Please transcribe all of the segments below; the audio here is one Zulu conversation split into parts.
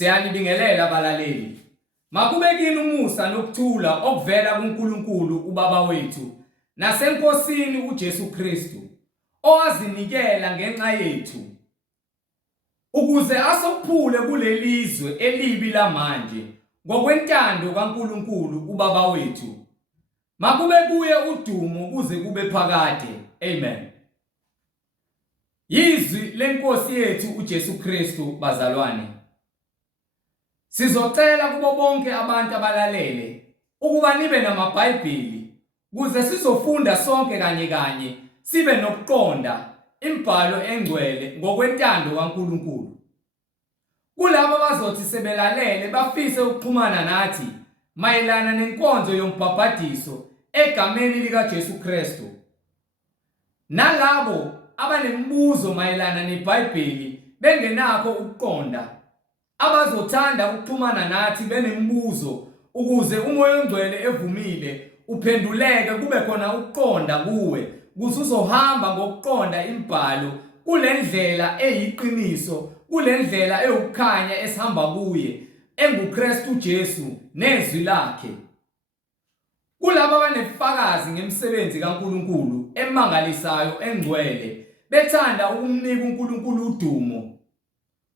Siyanibingelela abalaleli. Makube kini umusa nokuthula okuvela kuNkulunkulu uBaba wethu naseNkosini uJesu Kristu owazinikela ngenxa yethu ukuze asokuphule kulelizwe elibi lamanje ngokwentando kaNkulunkulu uBaba wethu. Makube kuye udumo kuze kube phakade. Amen. Yizwi lenkosi yethu uJesu Kristu bazalwane. Sizocela kubo bonke abantu abalalele ukuba nibe namaBhayibheli kuze sizofunda sonke kanye sibe nokuqonda imibhalo engcwele ngokwentando kaNkulunkulu. Kulabo abazothi sebelalele bafise ukuxhumana nathi mayelana nenkonzo yombhabhadiso egameni likaJesu Kristu. Nalabo abanemibuzo mayelana neBhayibheli bengenakho ukuqonda, abazothanda ukuxhumana nathi benemibuzo ukuze umoya ongcwele evumile uphenduleke kube khona ukuqonda kuwe kuze uzohamba ngokuqonda imibhalo kulendlela eyiqiniso, kulendlela ewukukhanya esihamba kuye enguKristu Jesu nezwi lakhe. Kulabo abanefakazi ngemsebenzi kaNkulunkulu emangalisayo engcwele bethanda ukumnika uNkulunkulu udumo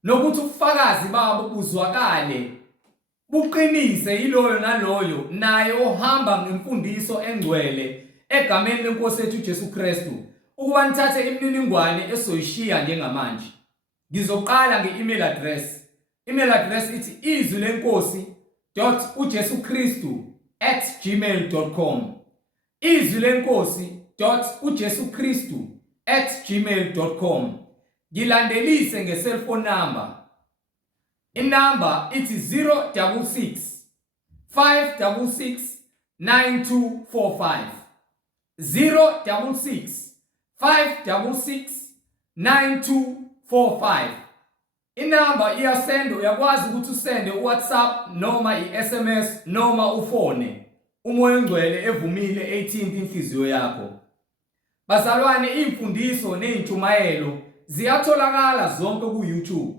nokuthi ubufakazi babo buzwakale buqinise yiloyo naloyo naye ohamba ngemfundiso engcwele egameni lenkosi yethu Jesu Kristu ukuba nithathe imininingwane esoyishiya njengamanje. Ngizoqala nge-email address. Email address ithi izwilenkosi.ujesukristu@gmail.com. izwilenkosi.ujesukristu@gmail.com. Ngilandelise nge-cellphone number. Inamba ithi 066 566 9245. 066 566 9245. Inamba iyasenda, uyakwazi ukuthi usende uWhatsApp noma iSMS noma ufone. Umoya ongcwele evumile ethinta inhliziyo yakho. Bazalwane, imfundiso nezintshumayelo ziyatholakala zonke ku-YouTube.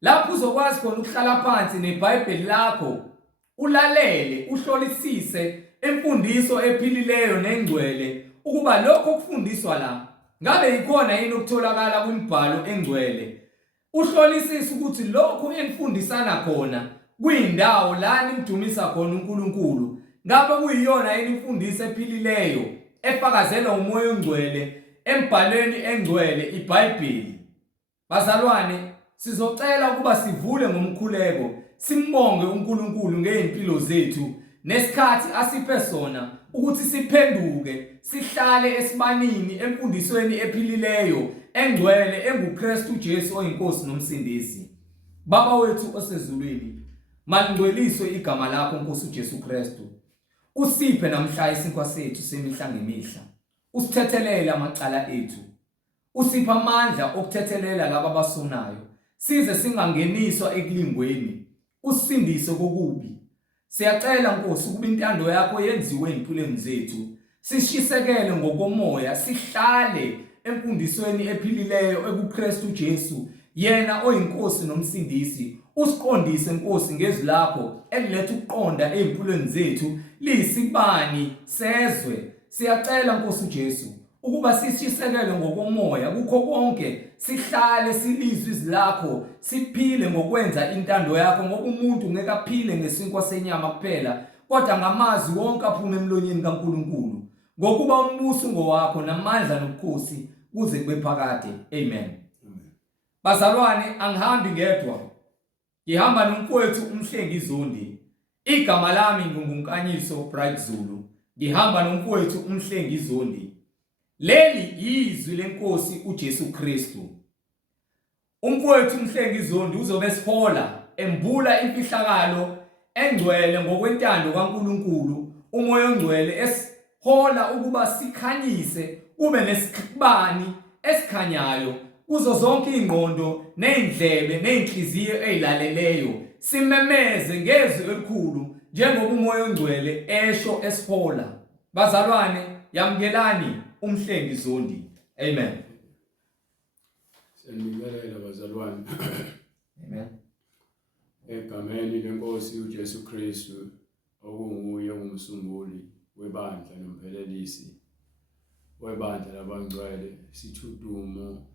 Lapho uzokwazi khona ukuhlala phansi neBhayibheli lakho, ulalele, uhlolisise imfundiso ephilileyo nengcwele ukuba lokho okufundiswa la ngabe ikhona yini ukutholakala kwimibhalo engcwele. Uhlolisise ukuthi lokho enifundisana khona kuyindawo la nimdumisa khona uNkulunkulu. Ngabe kuyiyona yini imfundiso ephilileyo efakazelwa umoya ongcwele embhalweni engcwele iBhayibheli. Bazalwane, sizocela ukuba sivule ngomkhuleko simbonge uNkulunkulu ngeimpilo zethu nesikhathi asiphe sona ukuthi siphenduke sihlale esibanini emfundisweni ephilileyo engcwele enguKristu Jesu oyinkosi nomsindisi. Baba wethu osezulwini, malingcweliswe igama lakho Nkosi uJesu Kristu. Usiphe namhla isinkwa sethu semihla ngemihla. Usithethelele amacala ethu. Usipha amandla okuthethelela laba abasonayo. Size singangeniswa ekulingweni. Usindise kokubi. Siyacela Nkosi ukuba intando yakho yenziwe empilweni zethu. Sishisekele ngokomoya, sihlale emfundisweni ephilileyo ekuKristu Jesu, yena oyinkosi nomsindisi. Usiqondise Nkosi ngezwi lakho eliletha ukuqonda empilweni zethu liyisibani sezwe. Siyacela Nkosi Jesu ukuba sishisekele ngokomoya kukho konke, sihlale silizwe izwi lakho, siphile ngokwenza intando yakho, ngoba umuntu ngeke aphile ngesinkwa senyama kuphela kodwa ngamazwi wonke aphuma emlonyeni kaNkulunkulu. Ngokuba umbuso ngowakho namandla nobukhosi kuze kube phakade. Amen. Bazalwane, angihambi ngedwa, ngihamba nomfowethu uMhlengizondi. Igama lami nginguYeqiniso Bright Zulu. Ngihamba nomfowethu uMhlengizondi. Leli yizwi lenkosi uJesu Kristu. Umfowethu uMhlengizondi uzobe sihola embula imfihlakalo engcwele ngokwentando kaNkulunkulu, umoya ongcwele esihola ukuba sikhanyise kube nesibani esikhanyayo kuzo zonke ingqondo nezindlebe nezinhliziyo ezilaleleyo, simemeze ngezwi elikhulu njengoba umoya ongcwele esho esihola. Bazalwane, yamkelani uMhlengizondi. Amen. Siyabingelela bazalwane. Amen. Egameni lenkosi uJesu Kristu okunguye ongumsunguli webandla nomphelelisi webandla labangcwele, sithudumo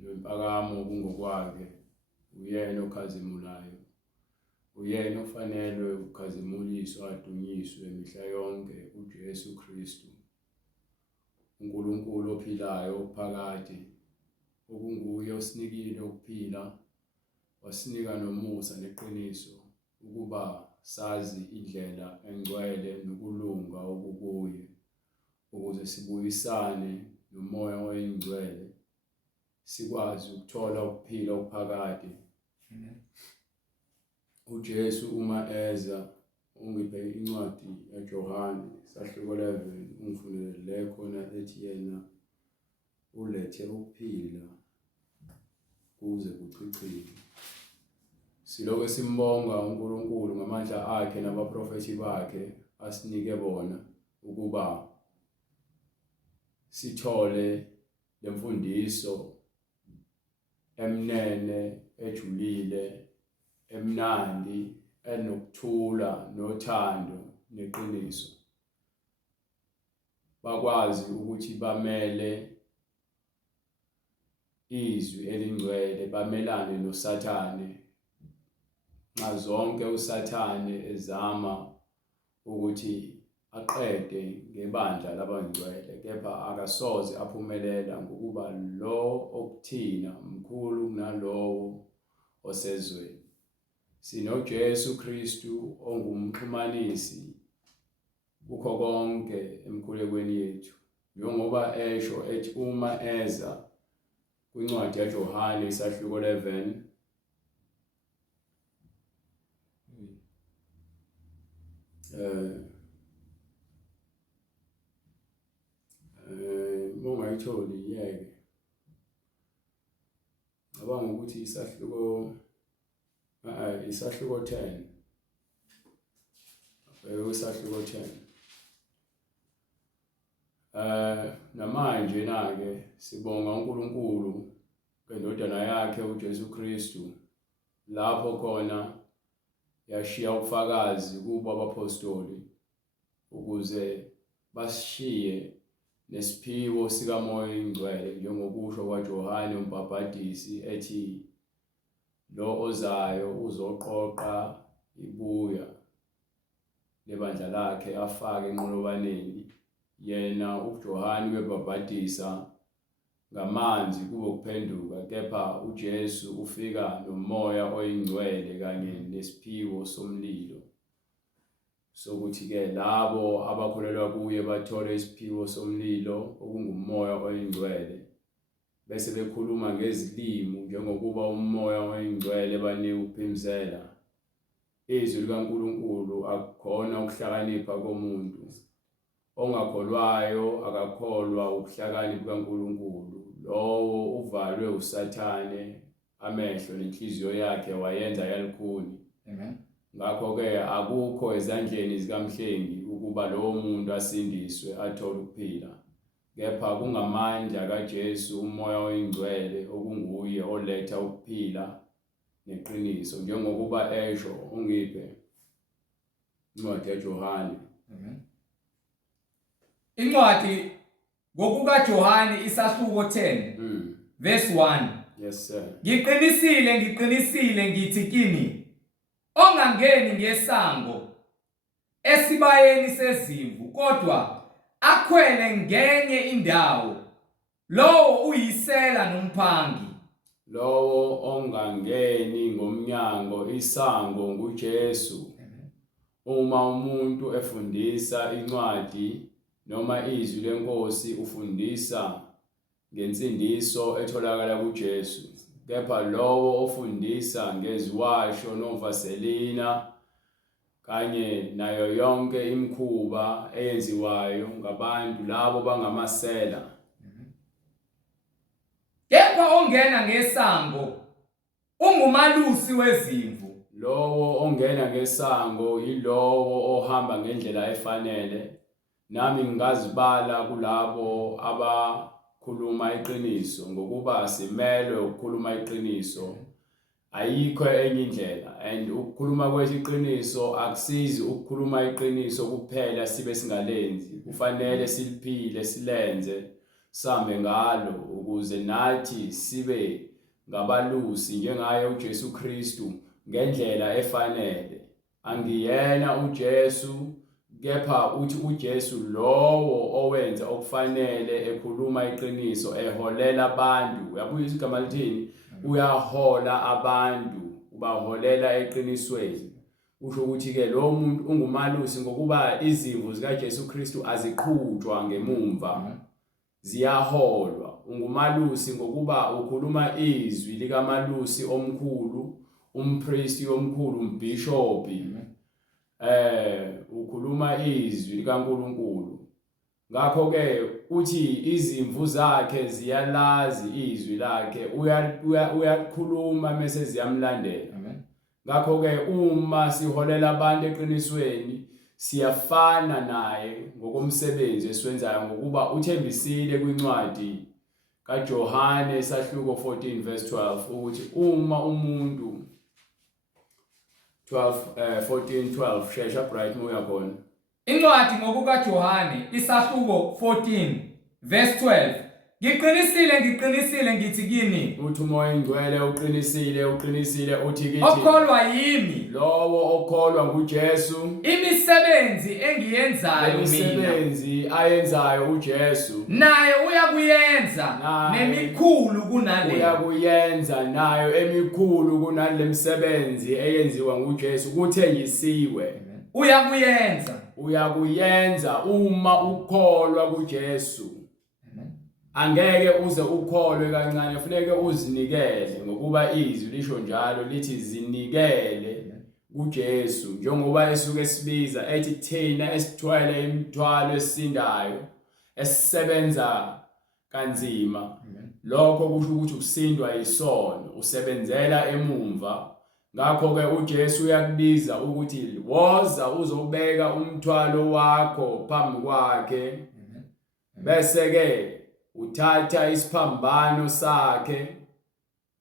nempakamo kungokwakhe. Uyena okhazimulayo, uyena ofanelwe ukukhazimuliswa adunyiswe mihla yonke, uJesu Kristu, uNkulunkulu ophilayo phakade, okunguye osinikile ukuphila, wasinika nomusa neqiniso ukuba sazi indlela engcwele nokulunga okukuye, ukuze sibuyisane nomoya oyingcwele, sikwazi ukuthola ukuphila okuphakade. uJesu uma eza, ungiphe incwadi yaJohane isahluko 11, ungifundele khona ethi yena ulethe ukuphila kuze kuchichile. Siloke simbonga uNkulunkulu ngamandla akhe nabaprofeti bakhe asinike bona ukuba sithole lemfundiso emnene, ejulile, emnandi, enokuthula nothando neqiniso. Bakwazi ukuthi bamele izwi elingcwele, bamelane noSathane. Zonke uSathane ezama ukuthi aqede ngebandla labangcwele, kepha akasoze aphumelela ngokuba lo okuthina mkhulu kunalowo osezweni. SinoJesu Kristu ongumxhumanisi kukho konke emkhulekweni yethu, njengoba esho ethi uma eza kwincwadi yaJohane isahluko 11 mongayitholi yeke ngicabanga ukuthi isahluko 10, isahluko 10. Namanje nake sibonga uNkulunkulu ngendodana yakhe uJesu Kristu, lapho khona yashiya ubufakazi kubo abapostoli ukuze bashiye nesiphiwo sikamoya oyingcwele, njengokusho kwaJohane umbhaphatisi ethi lo ozayo uzoqoqa ibuya lebandla lakhe afake enqolobaneni. Yena uJohane webhaphatisa ngamanzi kubo kuphenduka, kepha uJesu ufika nomoya oyingcwele kanye nesiphiwo somlilo, sokuthi-ke labo abakholelwa kuye bathole isiphiwo somlilo okungumoya oyingcwele, bese bekhuluma ngezilimi njengokuba umoya oyingcwele banika ukuphimzela. Izwi likaNkulunkulu akukhona ukuhlakanipha komuntu. Ongakholwayo akakholwa ukuhlakanipha kukaNkulunkulu, lowo uvalwe uSathane amehlo nenhliziyo yakhe wayenza yalukhuni. Amen. Ngakho-ke akukho ezandleni zikaMhlengi ukuba lowo muntu asindiswe athole ukuphila, kepha kungamandla kaJesu umoya oyingcwele okunguye oletha ukuphila neqiniso, njengokuba esho ungiphe incwadi yaJohane. Amen. Incwadi ngokukaJohane isahluko 10 verse 1. Yes sir. Ngiqinisile ngithi kini, ongangeni ngesango esibayeni sezimvu, kodwa akhwele ngenye indawo, lowo uyisela nomphangi. Lowo ongangeni ngomnyango isango nguJesu. Uma umuntu efundisa incwadi noma izwi lenkosi, ufundisa ngensindiso etholakala kuJesu, kepha lowo ofundisa ngeziwasho novaselina kanye nayo yonke imikhuba eyenziwayo ngabantu labo bangamasela. Kepha ongena ngesango ungumalusi wezimvu. Lowo ongena ngesango yilowo ohamba ngendlela efanele. Nami ngingazibala kulabo abakhuluma iqiniso, ngokuba simelwe ukukhuluma iqiniso. ayikho enye indlela. And ukukhuluma kwethu iqiniso akusizi ukukhuluma iqiniso kuphela sibe singalenzi. Kufanele siliphile silenze sambe ngalo ukuze nathi sibe ngabalusi njengaye uJesu Kristu ngendlela efanele. Angiyena uJesu kepha uthi uJesu lowo owenza okufanele ekhuluma iqiniso eholela abantu. Uyabuyisa igama lithini? Uyahola abantu, ubaholela eqinisweni. Usho ukuthi ke lo muntu ungumalusi ngokuba izimvu zikaJesu Kristu aziqhutshwa ngemumva, ziyaholwa. Ungumalusi ngokuba ukhuluma izwi likaMalusi omkhulu, umpristi omkhulu, umbishopi. Ukhuluma izwi likaNkulunkulu. Ngakho ke uthi izimvu zakhe ziyalazi izwi lakhe, uyakhuluma mase ziyamlandela. Ngakho ke uma siholela abantu eqinisweni siyafana naye ngokomsebenzi esiwenzayo ngokuba uthembisile kwincwadi kaJohane isahluko 14 verse 12 ukuthi uma umuntu 14:12 shesha bright moya khona. Incwadi ngokukaJohane isahluko 14 verse 12. Ngiqinisile ngithi kini. Uthi umoya ingcwele uqinisile uthi kithi. Okholwa yimi. Lowo okholwa nguJesu. Imisebenzi engiyenzayo mina. Imisebenzi ayenzayo uJesu. Naye uyakuyenza nemikhulu kunale. Uyakuyenza nayo emikhulu kunale misebenzi eyenziwa nguJesu kuthengisiwe. Uyakuyenza uma ukholwa kuJesu. Angeke uze ukholwe kancane, kufanele uzinikele ngokuba izwi lisho njalo lithi zinikele kuJesu njengoba esuke sibiza ethi thina esithwele imithwalo esindayo esisebenza kanzima. Lokho kusho ukuthi usindwa isono, usebenzela emumva. Ngakho ke uJesu uyakubiza ukuthi woza uzobeka umthwalo wakho phambi kwakhe. Bese ke uthatha isiphambano sakhe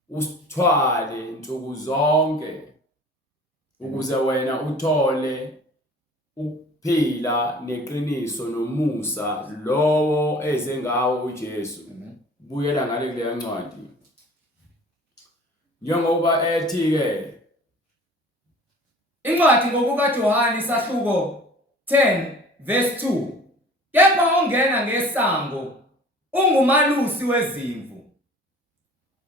usithwale insuku zonke ukuze wena uthole ukuphila neqiniso nomusa lowo eze ngawo uJesu. Buyela ngale kuleya ncwadi njengoba ethi ke incwadi ngokukaJohane isahluko 10 verse 2. Kepha ongena ngesango ungumalusi wezimvu.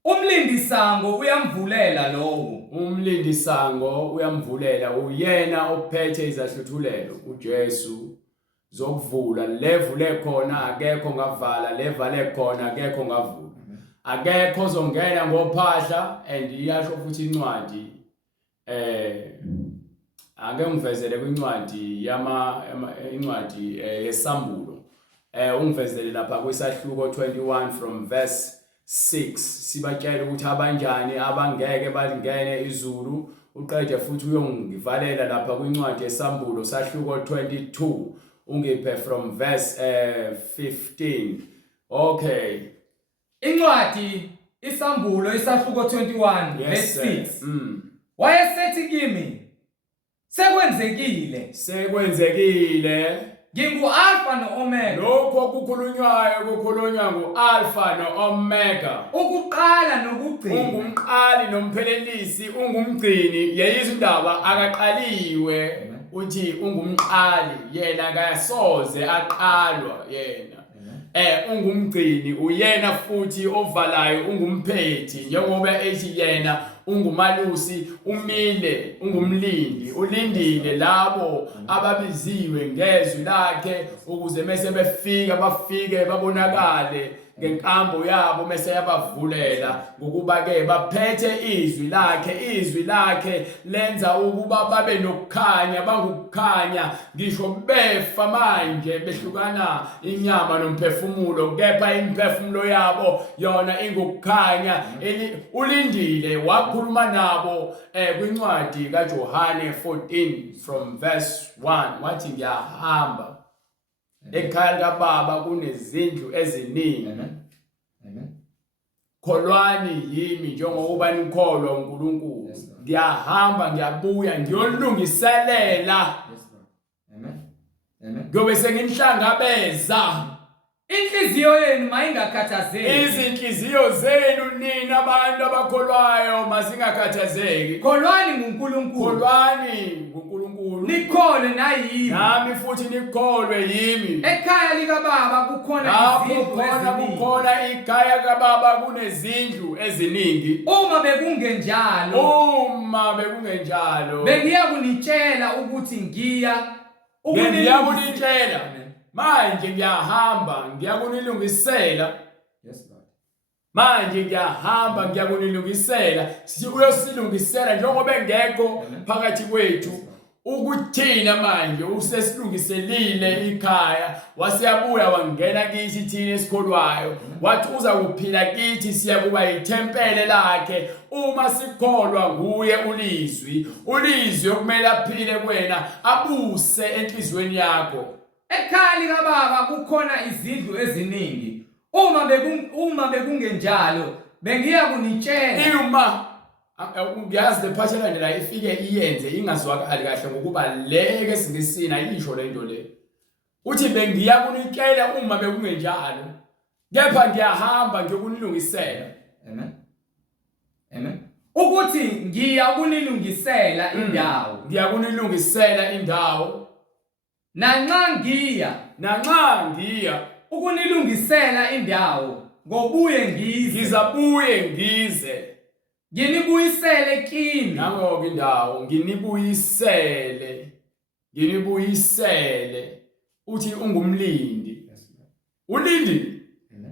Umlindisango uyamvulela lowo. Umlindisango uyamvulela uyena ophethe izahluthulelo uJesu zokuvula. Levule khona akekho ngavala, levale khona akekho ngavula. Akekho ozongena ngophahla. And iyasho futhi incwadi ake ngivezele kwincwadi incwadi yesambulo. Ungivezele lapha kwisahluko 21 from verse 6 sibatshela ukuthi abanjani abangeke balingene izulu. Uqede futhi uyongivalela lapha kwincwadi yesambulo sahluko 22 ungiphe from verse 15. Okay, incwadi isambulo isahluko 21 verse 6. Wayesethi kimi sekwenzekile. Ngingu-Alpha no-Omega. Lokho kukhulunywa ngu-Alpha no-Omega. Ukuqala nokugcina. Ungumqali nomphelelisi, ungumgcini yeyizindaba akaqaliwe. Uthi ungumqali yena akasoze aqalwa yena. Ungumgcini uyena futhi ovalayo, ungumphethi njengoba ethi yena ungumalusi, umile, ungumlindi, ulindile labo ababiziwe ngezwi lakhe ukuze mase befika bafike babonakale ngenkambo yabo mase yabavulela ngokuba ke baphethe izwi lakhe lenza ukuba babe nokukhanya, bangukukhanya ngisho befa manje behlukana inyama nomphefumulo, kepha imphefumulo yabo yona ingukukhanya. Ulindile wakhuluma nabo kwincwadi kaJohane 14 from verse 1 wathi ngiyahamba ekhaya kaBaba kunezindlu eziningi. kholwani yimi njengoba nikholwa uNkulunkulu. Ngiyahamba ngiyabuya ngiyolungiselela. Amen. Amen. Ngobe sengihlangabeza Inhliziyo yenu mayingakhathazeki. izinhliziyo zenu nina abantu abakholwayo mazingakhathazeki. Kholwani nguNkulunkulu. Kholwani uNkulunkulu. Nikholwe nayimi. Nami futhi nikholwe yimi. Ekhaya likaBaba kukhona Lapho izindlu khona eziningi. kukhona ikhaya kaBaba kunezindlu eziningi. Uma bekungenjalo, Uma bekungenjalo bengiya kunitshela ukuthi ngiya ngiyakunitshela manje ngiyahamba ngiyakunilungisela. Yes Lord. Manje ngiyahamba ngiyakunilungisela uyosilungisela njengoba engekho phakathi kwethu ukuthina manje usesilungiselile ikhaya wasiyabuya wangena kithi thina esikholwayo wathi uza kuphila kithi siyakuba ithempele lakhe uma sikholwa nguye ulizwi okumele aphile kuwena abuse enhlizweni yakho. Ekhaya likaBaba kukhona izindlu eziningi. Uma bekungenjalo, bengiya kunitshela. Ngiyazi le part elandela ifike iyenze ingazwakali kahle ngokuba leke singisina isho lento le. Uthi bengiya kunitshela uma bekungenjalo. Kepha ngiyahamba ngiyokunilungisela. Amen. Amen. Ukuthi ngiya kunilungisela indawo. Ngiyakunilungisela indawo. Nanxa ngiya ukunilungisela indawo, ngobuye ngizabuye ngize. Nginibuyisele kimi. Nangoku indawo nginibuyisele. Uthi ungumlindi. Ulindi.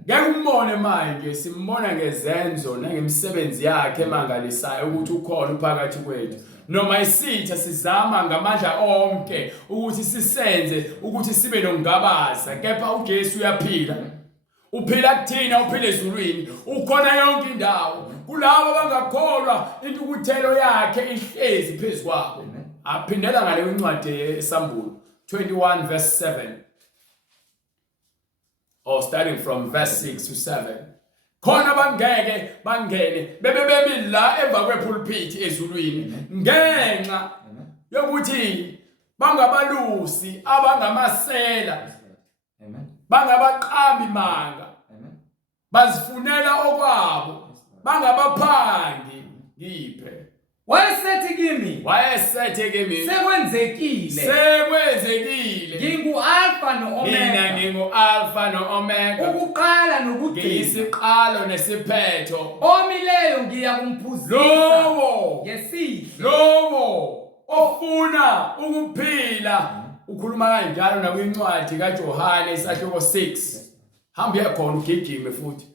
Ngeke umbone manje simbona ngezenzo nangemisebenzi yakhe emangalisayo ukuthi ukhona uphakathi kwethu. Noma isitha sizama ngamandla onke ukuthi sisenze ukuthi sibe nokungabaza kepha uJesu uyaphila. Uphila kuthina uphila ezulwini ukhona yonke indawo kulabo abangakholwa intukuthelo yakhe ihlezi phezukwabo. Aphindela ngale incwadi eSambulo 21 verse 7 or starting from verse 6 to 7. Khona bangene bebebemi la emva kwepulpit ezulwini ngenxa yokuthi bangabalusi abangamasela. Bangabaqambi manga. Bazifunela okwabo. Bangabaphangi ngiphe. Wayesethi kimi. Sekwenzekile. Ngingu-Alpha no-Omega. Mina ngingu-Alpha no-Omega. Ukuqala nokugcina. Ngiyisiqalo nesiphetho. Omileyo ngiya kumphuzisa. Ngesihle. Lowo ofuna ukuphila. Ukhuluma kanjalo nakwincwadi kaJohane isahluko 6. Hamba yakhona ugijime futhi.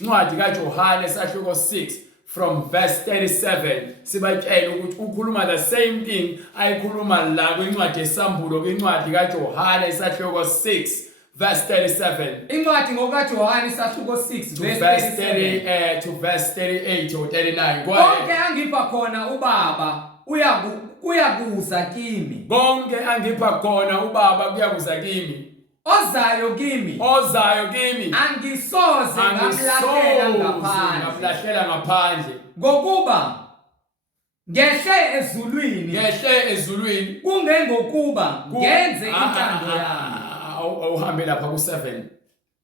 Incwadi kaJohane isahluko 6 from verse 37 sibatshela ukuthi ukhuluma the same thing ayikhuluma la kwincwadi yeSambulo kwincwadi kaJohane isahluko 6 verse 37. Incwadi ngokaJohane isahluko 6 verse 38 to verse 38 or 39. Konke angipha khona uBaba uyakuza kimi. Konke angipha khona uBaba kuyakuza kimi. Ozayo kimi angisoze ngamlahlela ngaphandle. Ngokuba ngehle ezulwini kungengokuba ngenze intando yami. Uhambe lapha ku7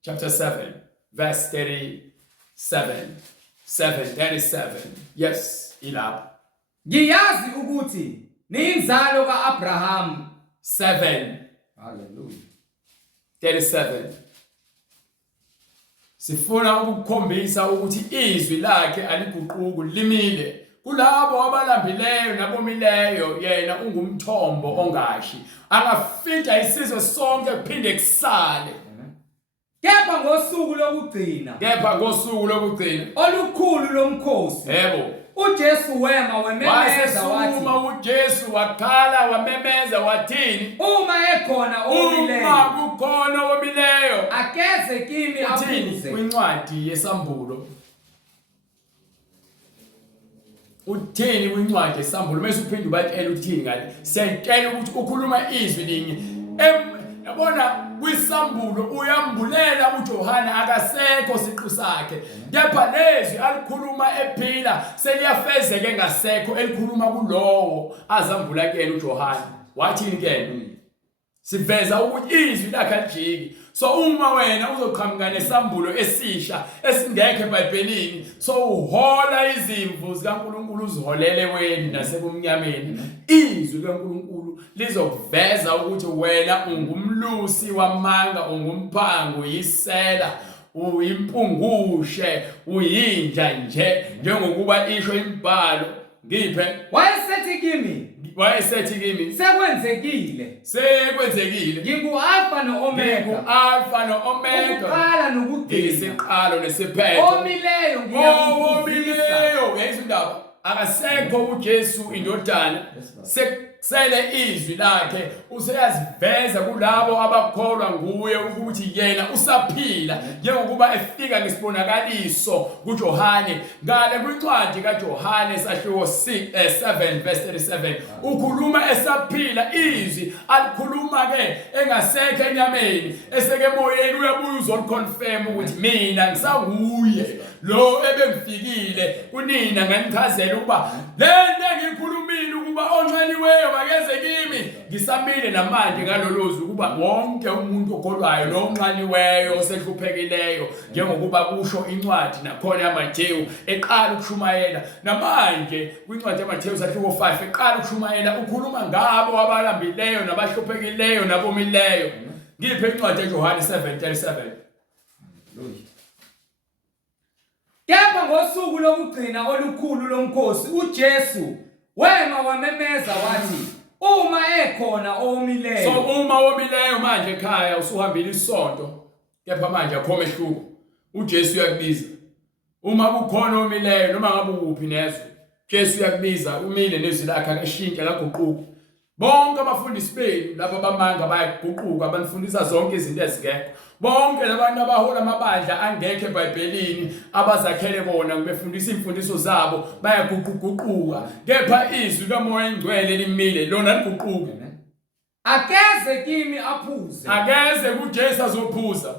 chapter 7 verse 37. Yes, ilapha. Ngiyazi ukuthi niyinzalo kaAbraham. 7. Hallelujah. 37. Sifuna ukukhombisa ukuthi izwi lakhe aliguquki limile kulabo abalambileyo nabomileyo. Yena ungumthombo ongashi angafida isizwe sonke kuphinde kusale. Kepha ngosuku lokugcina olukhulu lomkhosi. Yebo. uJesu wema wememeza wathi. Uma uJesu wakhala wamemeza wathini? Uma ekhona omileyo. Uma kukhona omileyo. Akeze kimi abuze. Kwincwadi yeSambulo. Uthini kwincwadi yeSambulo? Mase uphinde ubatshela uthini ngale. Sentshela ukuthi ukhuluma izwi linye. ubona kwisambulo uyambulela uJohane akasekho siqu sakhe kepha lezwi alikhuluma ephila seliyafezeke engasekho elikhuluma kulowo azambula kuyena uJohane wathini ke siveza ukuthi izwi lakhe alijiki so uma wena uzoqhamuka nesambulo esisha esingekho eBhayibhelini so uhola izimvu zikaNkulunkulu uziholele wena nasebumnyameni izwi likaNkulunkulu lizokuveza ukuthi wena ungumlusi wamanga ungumphango yisela uyimpungushe uyinja nje njengokuba isho imibhalo ngiphe wayesethi kimi sekwenzekile ngingu-alfa no-omega ngiyisiqalo nesiphetho omileyo ngiyayizwa indaba akasekho uJesu indodana sele izwi lakhe useyaziveza kulabo abakholwa nguye ukuthi yena usaphila njengokuba efika ngesibonakaliso kuJohane ngale kwincwadi kaJohane sahluko 7 verse 37 ukhuluma esaphila izwi alikhuluma ke engasekho enyameni eseke emoyeni uyabuya uzoliconfirm ukuthi mina ngisanguye lo ebengifikile kunina nganichazela ukuba lento engikhulumile ukuba onxaniweyo makeze kimi ngisamile namanje ngalolozwi ukuba wonke umuntu okholwayo nonxaniweyo osehluphekileyo njengokuba kusho incwadi nakhona yaMathewu eqala ukushumayela namanje kwincwadi yaMathewu sahluko 5 eqala ukushumayela ukhuluma ngabo abalambileyo nabahluphekileyo nabomileyo ngiphe incwadi yaJohane 7:37 Kepha ngosuku lokugcina olukhulu lomkhosi uJesu wema wamemeza wathi uma ekhona omileyo so uma omileyo manje ekhaya usuhambile isonto kepha manje akho mehluko uJesu uyakubiza uma kukhona omileyo noma ngabe uphi nezwe Jesu uyakubiza umile nezwi lakhe akashintsha akaguquki bonke abafundisi benu laba bamanga bayaguquka abanifundisa zonke izinto ezingekho bonke labantu abahola amabandla angekho eBhayibhelini abazakhele bona befundisa imfundiso zabo bayaguquguquka kepha izwi kaMoya Engcwele limile lona liguquke akeze kimi aphuze akeze kuJesu azophuza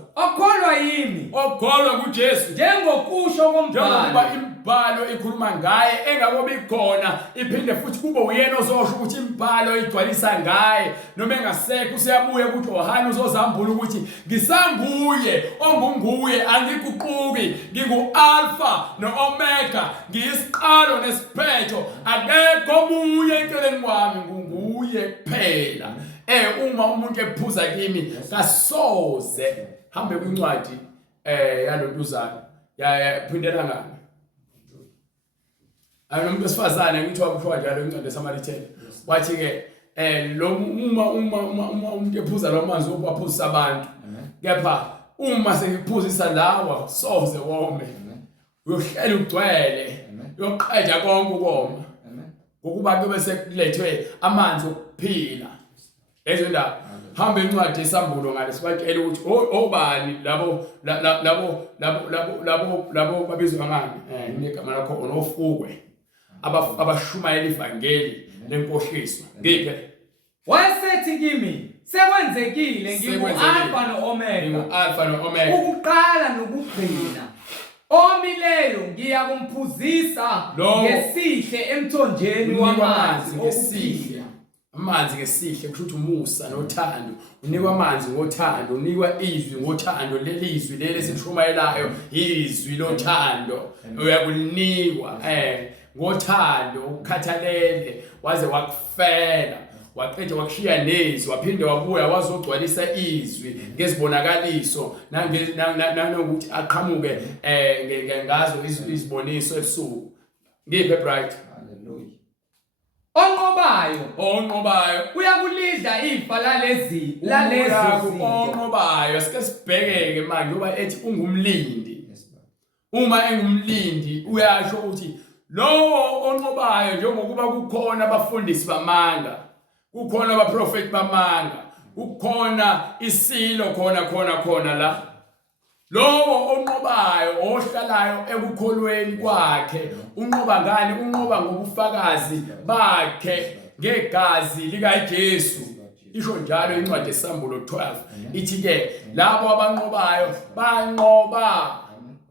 okholwa kuJesu njengokusho kombhalo imibhalo ikhuluma ngaye engakobi khona iphinde futhi kube uyena ozosho ukuthi imibhalo igcwalisa ngaye noma engasekho useyabuya kuJohane uzozambula ukuthi ngisanguye ongunguye angiguquki ngingu-alfa no-omega ngiyisiqalo nesiphetho akekho omunye enkeleni wami nguye kuphela uma umuntu ephuza kimi kasoze hambe kwincwadi yalontuzana yaphindela ngani anomuntu esifazane ngithiwa kusho njalo incwadi yaSamariteli wathi ke lo uma umuntu ephuza lo manzi owaphuzisa abantu kepha uma sengiphuzisa lawa soze wome uyohlela ugcwele uyoqedja konke ukoma ngokuba kube sekulethwe amanzi okuphila lezo ndaba hamba incwadi yesambulo ngale sibatshela ukuthi obani labo babizwa ngani negama lakho onofukwe abashumayela ivangeli lenkohliso ngiphe wayesethi kimi sekwenzekile ngingu-alfa no-omega ukuqala nokugcina omileyo ngiyakumphuzisa ngesihle emthonjeni wamanzi okuphila amanzi ngesihle kusho ukuthi umusa nothando unikwa amanzi ngothando unikwa izwi ngothando lelizwi leli sishumayelayo izwi lothando uyakulinikwa ngothando ukukhathalele waze wakufela waqeda wakushiya nezwi waphinde wabuya wazogcwalisa izwi ngezibonakaliso nanokuthi aqhamuke ngazo iziboniso ebusuku ngiphe bright onqobayo uyakulidla ifa lalezo onqobayo sike sibhekeke manje ngoba ethi ungumlindi uma engumlindi uyasho ukuthi lo onqobayo njengokuba kukhona abafundisi bamanga kukhona abaprofeti bamanga kukhona isilo khona la lowo onqobayo ohlalayo ekukholweni kwakhe unqoba ngani unqoba ngobufakazi bakhe ngegazi likaJesu isho njalo incwadi yesambulo 12 ithi ke labo abanqobayo banqoba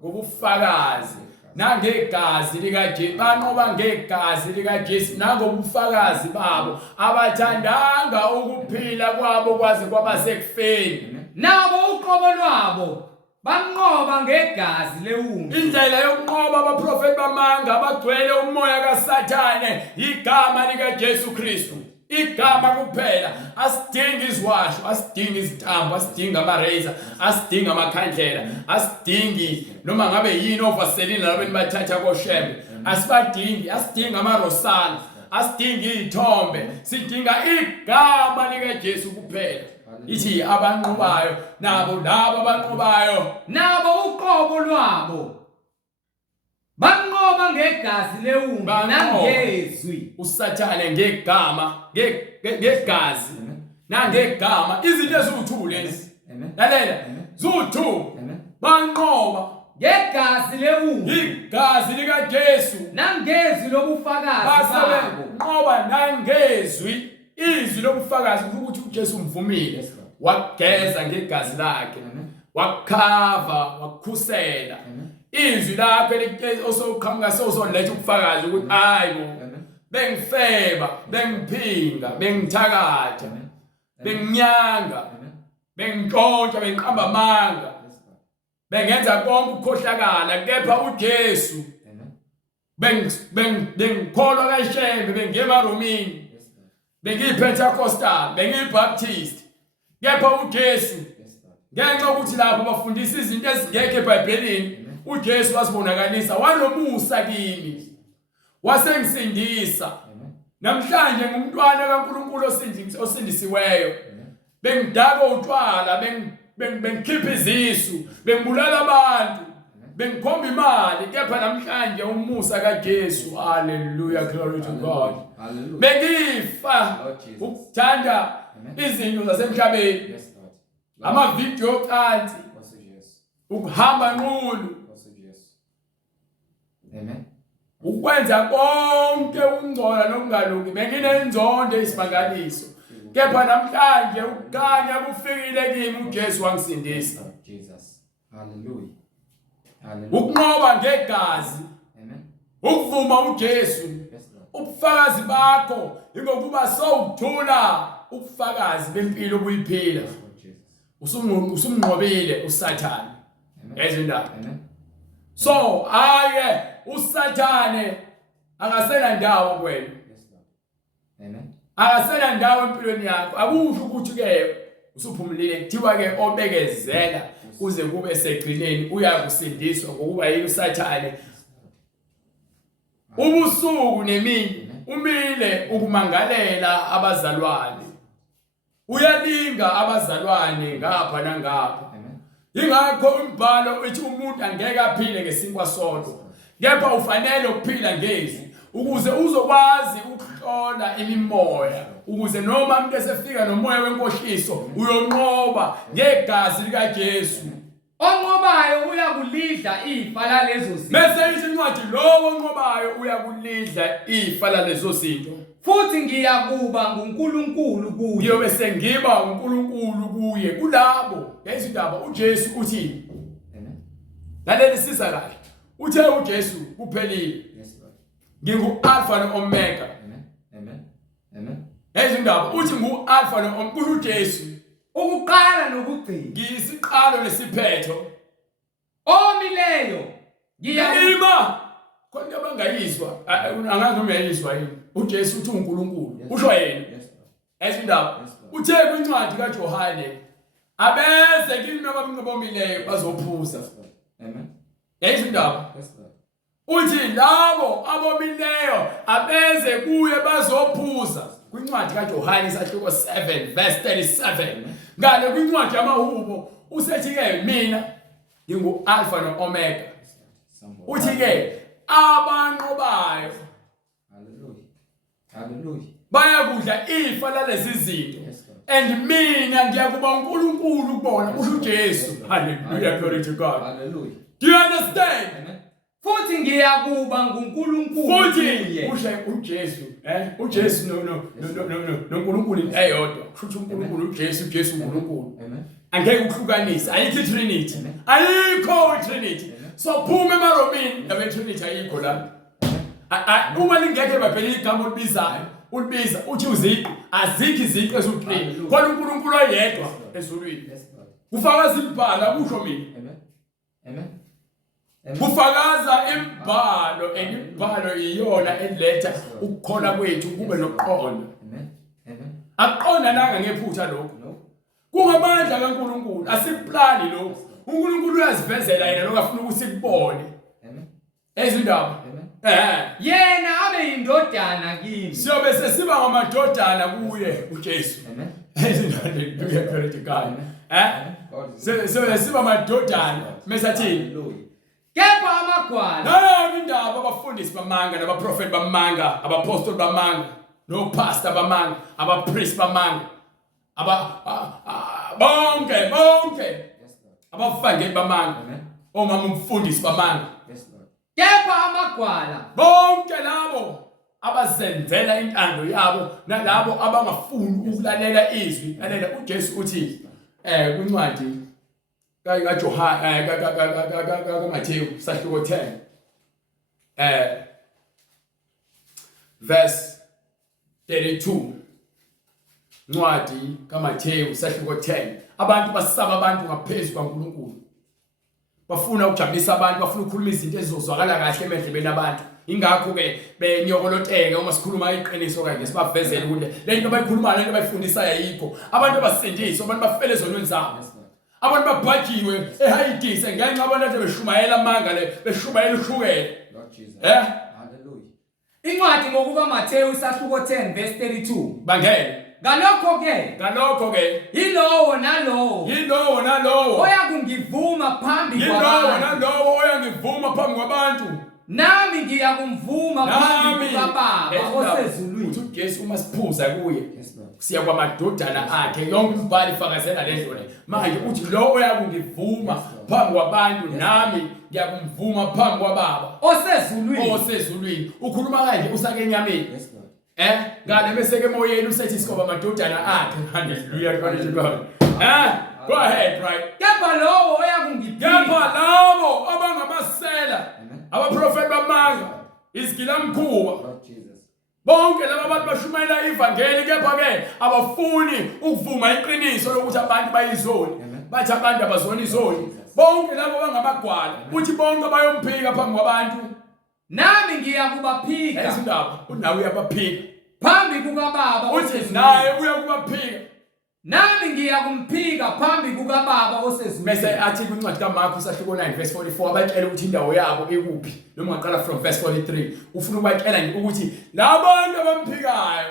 ngobufakazi nangegazi likaJesu, banqoba ngegazi likaJesu nangobufakazi babo, abathandanga ukuphila kwabo kwaze kwaba sekufeni. Nabo uqobo lwabo banqoba ngegazi lewundlu. Indlela yokunqoba abaprofeti bamanga abagcwele umoya kaSathane igama likaJesu Kristu. Igama kuphela, asidingi izwasho, asidingi izitambo, asidingi ama-razor, asidingi amakhandlela, asidingi noma ngabe yini ovaselini labo bathatha koshembe, asidingi amarosala, asidingi izithombe, sidinga igama likaJesu kuphela. Ithi abanqobayo nabo labo abanqobayo nabo uqobo lwabo banqoba ngegazi lewundlu nangezwi. uSathane ngegama ngegazi nangegama, izinto eziwu2 lezi. Lalela, ziwu2. Banqoba ngegazi lewundlu, igazi likaJesu nangezwi lobufakazi babo. Banqoba nangezwi, izwi lobufakazi ukuthi uJesu umvumile, wageza ngegazi lakhe, wakhava, wakhusela. Izwi lakhe osoqhamuka sozoletha ubufakazi ukuthi hayibo bengifeba, bengiphinga, bengithakatha, benginyanga, bengintshontsha, bengiqamba amanga, bengenza konke ukukhohlakala, kepha uJesu bengikholwa kaShembe, bengiyemaromini, bengiyiPentecostal, bengiyiBaptist, kepha uJesu ngenxa ukuthi lapho bafundisa izinto ezingekho eBhayibhelini, uJesu wasibonakalisa, wanomusa kimi, wasengisindisa. Namhlanje ngumntwana kaNkulunkulu osindisiweyo. Bengidaka utshwala, bengikhipha izisu, bengibulala abantu, bengikhomba imali, kepha namhlanje umusa kaJesu. Hallelujah, glory to God. Bengifa ukuthanda izinto zasemhlabeni, ama-video ocansi, ukuhamba nqulu, ukwenza konke ukungcola nokungalungi. Benginenzondo isimangaliso, kepha namhlanje ukukhanya kufikile kimi, uJesu wangisindisa. Ukunqoba ngegazi, ukuvuma uJesu, ubufakazi bakho ingokuba sowuthula ubufakazi bempilo obuyiphila. Usumnqobile uSathane ezindaba. So aye uSathane angasena ndawo kuwena. Akasena ndawo empilweni yakho. Akusho ukuthi ke usuphumulile, kuthiwa ke obekezela kuze kube segcineni uyakusindiswa ngokuba yini uSathane ubusuku nemini umile ukumangalela abazalwane, uyalinga abazalwane ngapha nangapha. Ingakho umbhalo uthi umuntu angeke aphile ngesinkwa sodwa, kepha ufanele ukuphila ngezwi, ukuze uzokwazi ukuhlola imimoya, ukuze noma umuntu esefika nomoya wenkohliso uyonqoba ngegazi likaJesu. Onqobayo uyakulidla ifa lalezo zinto. Bese ithi incwadi lowo onqobayo uyakulidla ifa lalezo zinto. Futhi ngiyakuba nguNkulunkulu kuye. Ngiyobe sengiba uNkulunkulu kuye. Kulabo ngezindaba uJesu uthini? Lalela sisa kahle. Uthe uJesu kuphelile. Ngingu-Alpha no-Omega. Ezindaba uthi ngu-Alpha no-Omega, kusho uJesu. Ukuqala nokugcina. Ngiyisiqalo nesiphetho. Omileyo. Ngiyalima. Khona abangayizwa, angazi umyayizwa yini. uJesu uthi uNkulunkulu. Usho yena. Ezindaba uthe kwincwadi kaJohane, abeze kimi ababomileyo bazophuza. Ezindaba uthi labo abomileyo abeze kuye bazophuza. Kwincwadi kaJohane isahluko 7 verse 37. Ngale kwincwadi yamahubo usethi ke mina ngingu-Alpha no-Omega. Uthi ke abanqobayo bayakudla ifa lalezi zinto, and mina ngiyakuba uNkulunkulu kubona. Usho uJesu. Hallelujah, glory to God. Hallelujah. Do you understand? futhi ngiyakuba nguNkulunkulu futhi ushe uJesu uJesu noNkulunkulu eyodwa futhi uNkulunkulu uJesu uNkulunkulu angeke ukuhlukanisa ayikho iTrinity ayikho iTrinity so phuma emaromini yabe iTrinity ayikho la uma lingeke baphela igama ulibiza uthi uziqu azikho iziqu ezu3 khona uNkulunkulu oyedwa ezulwini kufakaza ibhala kusho mina amen kufakaza imibhalo imibhalo iyona eletha ukukholwa kwethu kube nokuqonda aqonda nanga ngephutha lokho kungamandla kaNkulunkulu asiplani lokho uNkulunkulu uyazivezela yena lokho afuna ukuthi sikubone ezindaba yena abe yindodana kimi siyobe sesiba ngamadodana kuye uJesu ezindaba kuyakhuleka so siba amadodana mesathini kepha amagwala nayo indaba abafundisi bamanga nabaprofeti bamanga abapostoli bamanga no pastor bamanga abapriest bamanga bonke abafangeli bamanga omama umfundisi bamanga kepha amagwala bonke labo abazenzela intando yabo nalabo abangafuni ukulalela izwi lalela uJesu uthi kwincwadi kaJohane kaMathewu sahluko 10 verse 32 ncwadi kaMathewu sahluko 10 abantu basaba abantu ngaphezulu kaNkulunkulu bafuna ukujabulisa abantu bafuna ukukhuluma izinto ezizozwakala kahle emedlebeni abantu ingakho ke benyokoloteke uma sikhuluma iqiniso kanje sibavezele ukuthi lento abayikhulumayo lento abayifundisa ayikho abantu abasindiswa abantu bafele ezonweni zabo abantu babhajiwe ehayidise ngenxa abantu beshumayela amanga beshumayela ushukela Lord Jesus hallelujah incwadi ngokuba Mathewu isahluko 10 verse 32 bangene ngalokho ke yilowo nalowo oyakungivuma phambi kwabantu nami ngiyakumvuma phambi kaBaba osezulwini uthi uJesu uma siphuza kuye siya kwamadodana akhe yonke umbhali ifakazela lento le manje uthi lo oyakungivuma phambi kwabantu nami ngiyakumvuma phambi kwaBaba osezulwini ukhuluma kanje usake enyameni ngale bese ke emoyeni usethi sikoba amadodana akhe hallelujah glory to God go ahead right kepha lowo oyakungiphika labo abangamasela abaprofeti bamanga izigilamkhuba bonke laba abantu bashumayela ivangeli kepha ke abafuni ukuvuma iqiniso lokuthi abantu bayizoni bathi abantu abazoni izoni bonke labo bangamagwala uthi bonke bayomphika phambi kwabantu nami ngiyakubaphika izindaba unawe uyabaphika phambi kukaBaba uthi naye uyakubaphika nami ngiyakumphika phambi kukaBaba osezulwini bese athi kwincwadi kaMarku sahluko 9 verse 44 abatshela ukuthi indawo yabo ikuphi noma ungaqala from verse 43 ufuna ukubakela ukuthi labantu abamphikayo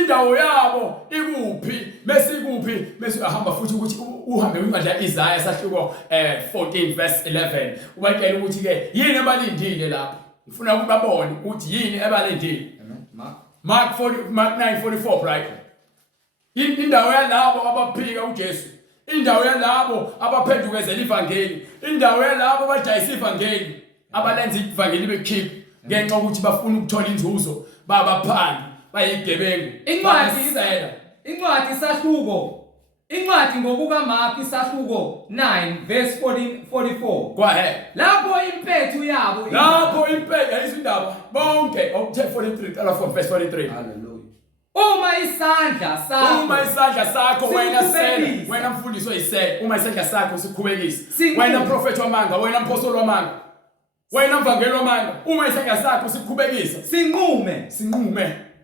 indawo yabo ikuphi bese uhamba futhi ukuthi uhambe kwincwadi kaIsaya sahluko 14 verse 11 ubakela ukuthi ke yini abalindile lapho ufuna ukubabona ukuthi yini abalindile Mark 9:44 right indawo yalabo abaphika uJesu indawo yalabo abaphendukezela ivangeli indawo yalabo abajayisa ivangeli abalenza ivangeli bekhipha ngenxa ukuthi bafuna ukuthola inzuzo babaphangi bayigebengu incwadi ngokukaMark isahluko 9 verse 44 go ahead lapho impethu yabo izindaba bonke okuthe 43 qala from verse 43 hallelujah uma isandla sakho wena mfundisi oyisele uma isandla sakho sikhubekisa wena prophet wamanga wena apostoli wamanga wena mvangeli wamanga uma isandla sakho sikhubekisa sinqume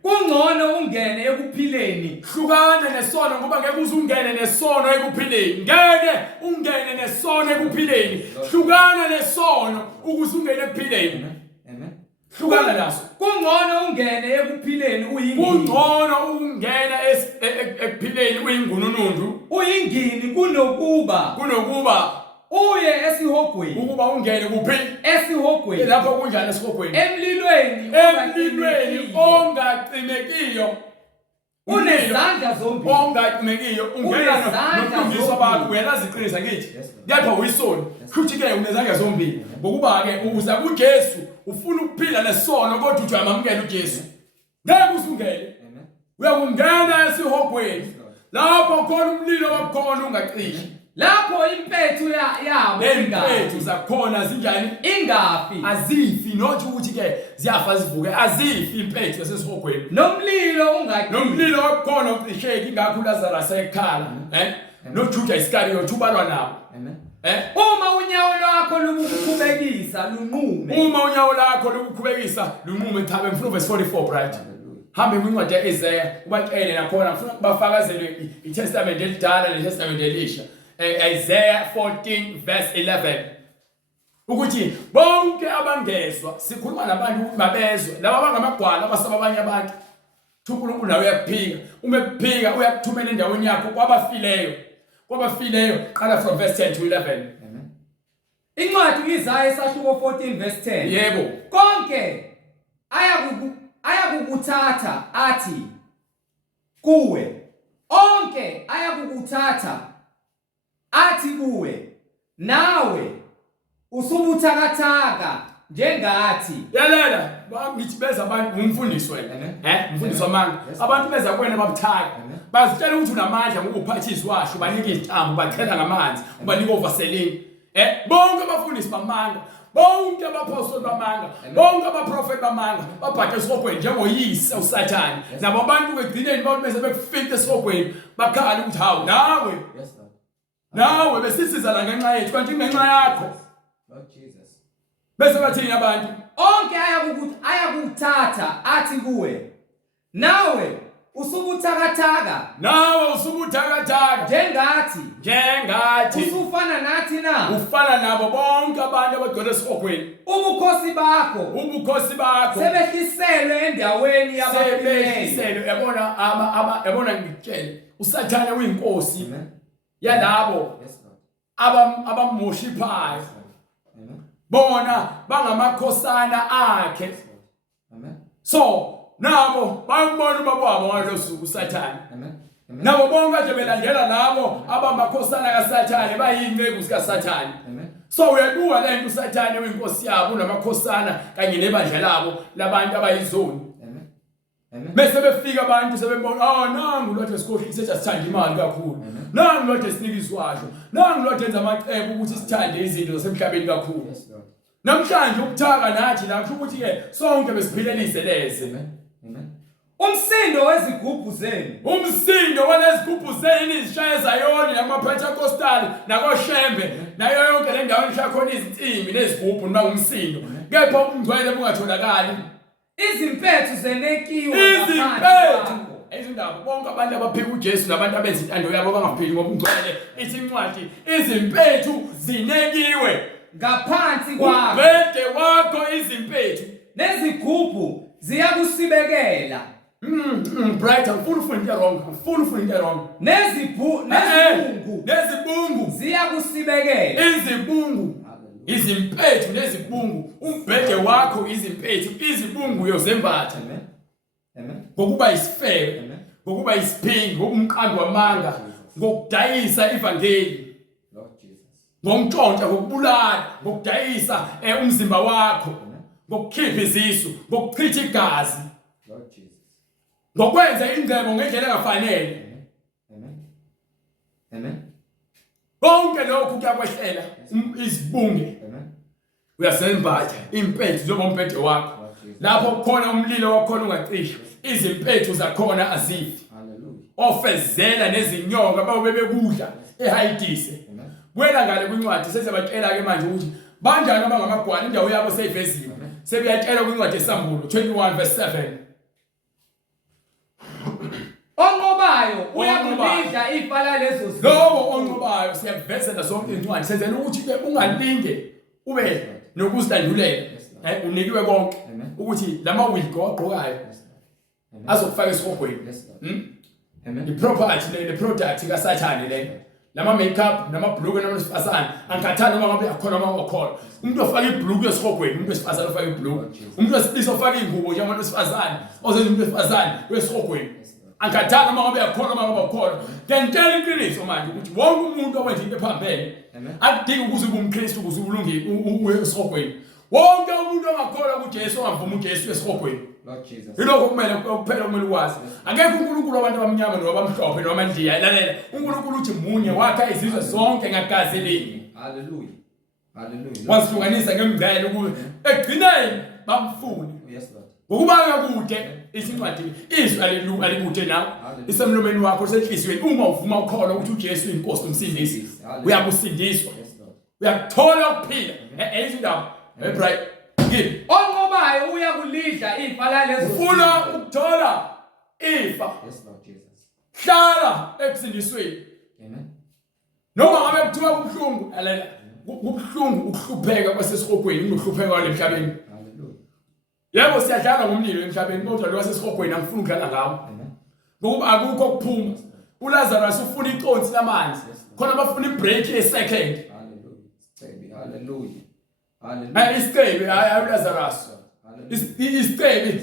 kungcono ungene ekuphileni hlukana nesono ngoba ngeke uzungene nesono ekuphileni ngeke ungene nesono ekuphileni hlukana nesono ukuze ungene ekuphileni amen hlukana naso kungcono ungene ekuphileni ekuphileni uyingununundu uyingini kunokuba uye esihogweni ukuba ungene kuphi esihogweni lapho kunjani esihogweni emlilweni ongacimekiyo unezandla zombili ongaqinekiyo ungena nokulungiswa bakho uyalazi iqiniso ngithi kepha uyisoni futhi ke unezandla zombili ngokuba ke uza kuJesu ufuna ukuphila nesono kodwa ujamamukela uJesu ngeke usungene uyakungena esihogweni lapho khona umlilo wakhona ungacishi lapho impethu yabo impethu zakhona zinjani ingafi azifi nothi ukuthi ke ziyafa zivuke azifi impethu esesihogweni nomlilo ungacishi nomlilo wakhona ucisheki ingakho uLazarus ekhala noJuda Iscariot ubalwa nabo uma unyawo lwakho lukukhubekisa lunqume uma unyawo lakho lukukhubekisa lunqume thabe mfuna verse 44 right hambe kwincwadi yaIsaiah ubacele nakhona ngifuna kubafakazele iTestament elidala neTestament elisha Isaiah 14 verse 11 ukuthi bonke abangezwa sikhuluma nabantu mabezwe laba bangamagwala abasaba abanye abantu uNkulunkulu nawe uyakuphika uma ekuphika uyakuthumela endaweni yakho kwabafileyo qala from verse 10 to 11 incwadi Isaiah esahluko 14 verse 10 yebo konke ayakukuthatha athi kuwe onke ayakukuthatha athi kuwe nawe usubuthakathaka njengathi yalela ngithi beza abantu umfundiso wena umfundiso amanga abantu beza kuwena babuthaka bazitshela ukuthi unamandla ngokuphathisa washo banika izitambu bachela ngamanzi ubanika ovaseline bonke abafundisi bamanga bonke abaphostoli bamanga bonke abaprofeti bamanga babhaqe esihogweni njengoyise uSathane nabo abantu begcineni abantu bese bekufika esihogweni bakhala ukuthi hawu nawe besisiza la ngenxa yethu kanti ngenxa yakho Lord Jesus bese bathini abantu onke ayakuthatha athi kuwe nawe usubuthakathaka njengathi usufana nathi na ufana nabo bonke abantu abagcwele esihogweni ubukhosi bakho sebehliselwe endaweni yabafileyo yabona ngitshele uSathane uyinkosi yalabo abamworshiphayo bona bangamakhosana akhe so nabo bayambona ubaba wabo ngalosuku uSathane nabo bonke nje belandela nabo abamakhosana kaSathane bayinceku zikaSathane so uyabuka lento uSathane uyinkosi yabo unamakhosana kanye nebandla labo labantu abayizoni bese befika abantu sebebona nangu lo esikhohlise sithanda imali kakhulu nangu lo esinika iswasho nangu lo enza amacebo ukuthi sithande izinto zasemhlabeni kakhulu namhlanje ukuthaka nathi lapho ukuthi ke sonke besiphilelise leze umsindo wezigubhu zenu izishaye zayoni namaPentecostal nakoShembe nayo yonke le ndawo enhla khona izinsimbi nezigubhu noma umsindo kepha ukungcwele bungatholakali izimpethu zenekiwe izindaba bonke abantu abaphika uJesu nabantu abenza intando yabo bangaphili ngobungcwele isincwadi izimpethu zinekiwe ngaphansi kwakho ubhede wakho izimpethu nezigubhu ziyakusibekela bright angifuni ufunda into wrong nezibungu ziyakusibekela izibungu izimpethu nezibungu umbhede wakho izibungu uyozembatha ngokuba isifebe ngokuba isiphingi ngokumqambi wamanga ngokudayisa ivangeli ngomntshontsha ngokubulala ngokudayisa umzimba wakho ngokukhipha izisu ngokuchitha igazi ngokwenza ingcebo ngendlela engafanele bonke lokhu kuyakwehlela izibunge uyazembatha impethu njengombhede wakho lapho khona umlilo wakhona ungacishwa izimpethu zakhona azifi ofezela nezinyonga babe bekudla ehayidise wena ngale kwincwadi sesebacela ke manje ukuthi banjani abangamagwala indawo yabo seyiveziwe sebeyatshela kwincwadi esambulo 21 verse 7 onqobayo uyakulidla ifala lezo zinto lowo onqobayo siyakuvezela zonke incwadi senzela ukuthi ke ungalinge ube nokuzilandulela unikiwe konke ukuthi lama wig ogqokayo azokufaka esihogweni iproperty le product kaSathane le lama makeup namabhuluku namasifazane angikhathali noma ngabe akhona noma akhona umuntu ofaka ibhuluku esihogweni umuntu wesifazane ofaka ibhuluku umuntu wesilisa ofaka ingubo njengomuntu wesifazane ozenza umuntu wesifazane wesihogweni Angathanga uma ngabe yakholwa uma ngabe ukholwa. Ngentshela iqiniso manje ukuthi wonke umuntu owenza into ephambene akudingi ukuze ube umKristu ukuze ulungile uye esihogweni. Wonke umuntu ongakholwa kuJesu ongavuma uJesu esihogweni. Lord Jesus. Ilokho kumele kuphela kumele ukwazi. Akekho uNkulunkulu abantu abamnyama noma abamhlophe noma amandiya. Lalela, uNkulunkulu uthi munye wakha izizwe zonke ngagazi linye. Hallelujah. Hallelujah. Wasihlukanisa ngemngcele ukuthi egcineni bamfune. Yes Lord. Ngokubanga kude isincwadi izwi alikude nawe isemlomeni wakho senhliziyweni uma uvuma ukholwa ukuthi uJesu inkosi nomsindisi uyakusindiswa. Uyakuthola ukuphila. Izindaba. Right. Give. Onqobayo uyakulidla ifa lalezo. Ufuna ukuthola ifa. Yes Lord Jesus. Hlala ekusindisweni. Amen. Noma ngabe kuthiwa kubhlungu lalela kubhlungu ukuhlupheka kwasesihogweni ukuhlupheka kwalemhlabeni. Hallelujah. Yebo siyadlala ngomlilo emhlabeni kodwa lo wasesihogweni angifuni ukudlala ngawo. Amen. Ngoba akukho ukuphuma. uLazarus ufuna iconsi lamanzi. Khona bafuna ibreak ye-second. Hallelujah. Hallelujah. Hallelujah. Isicebi hayi uLazarus. Isicebi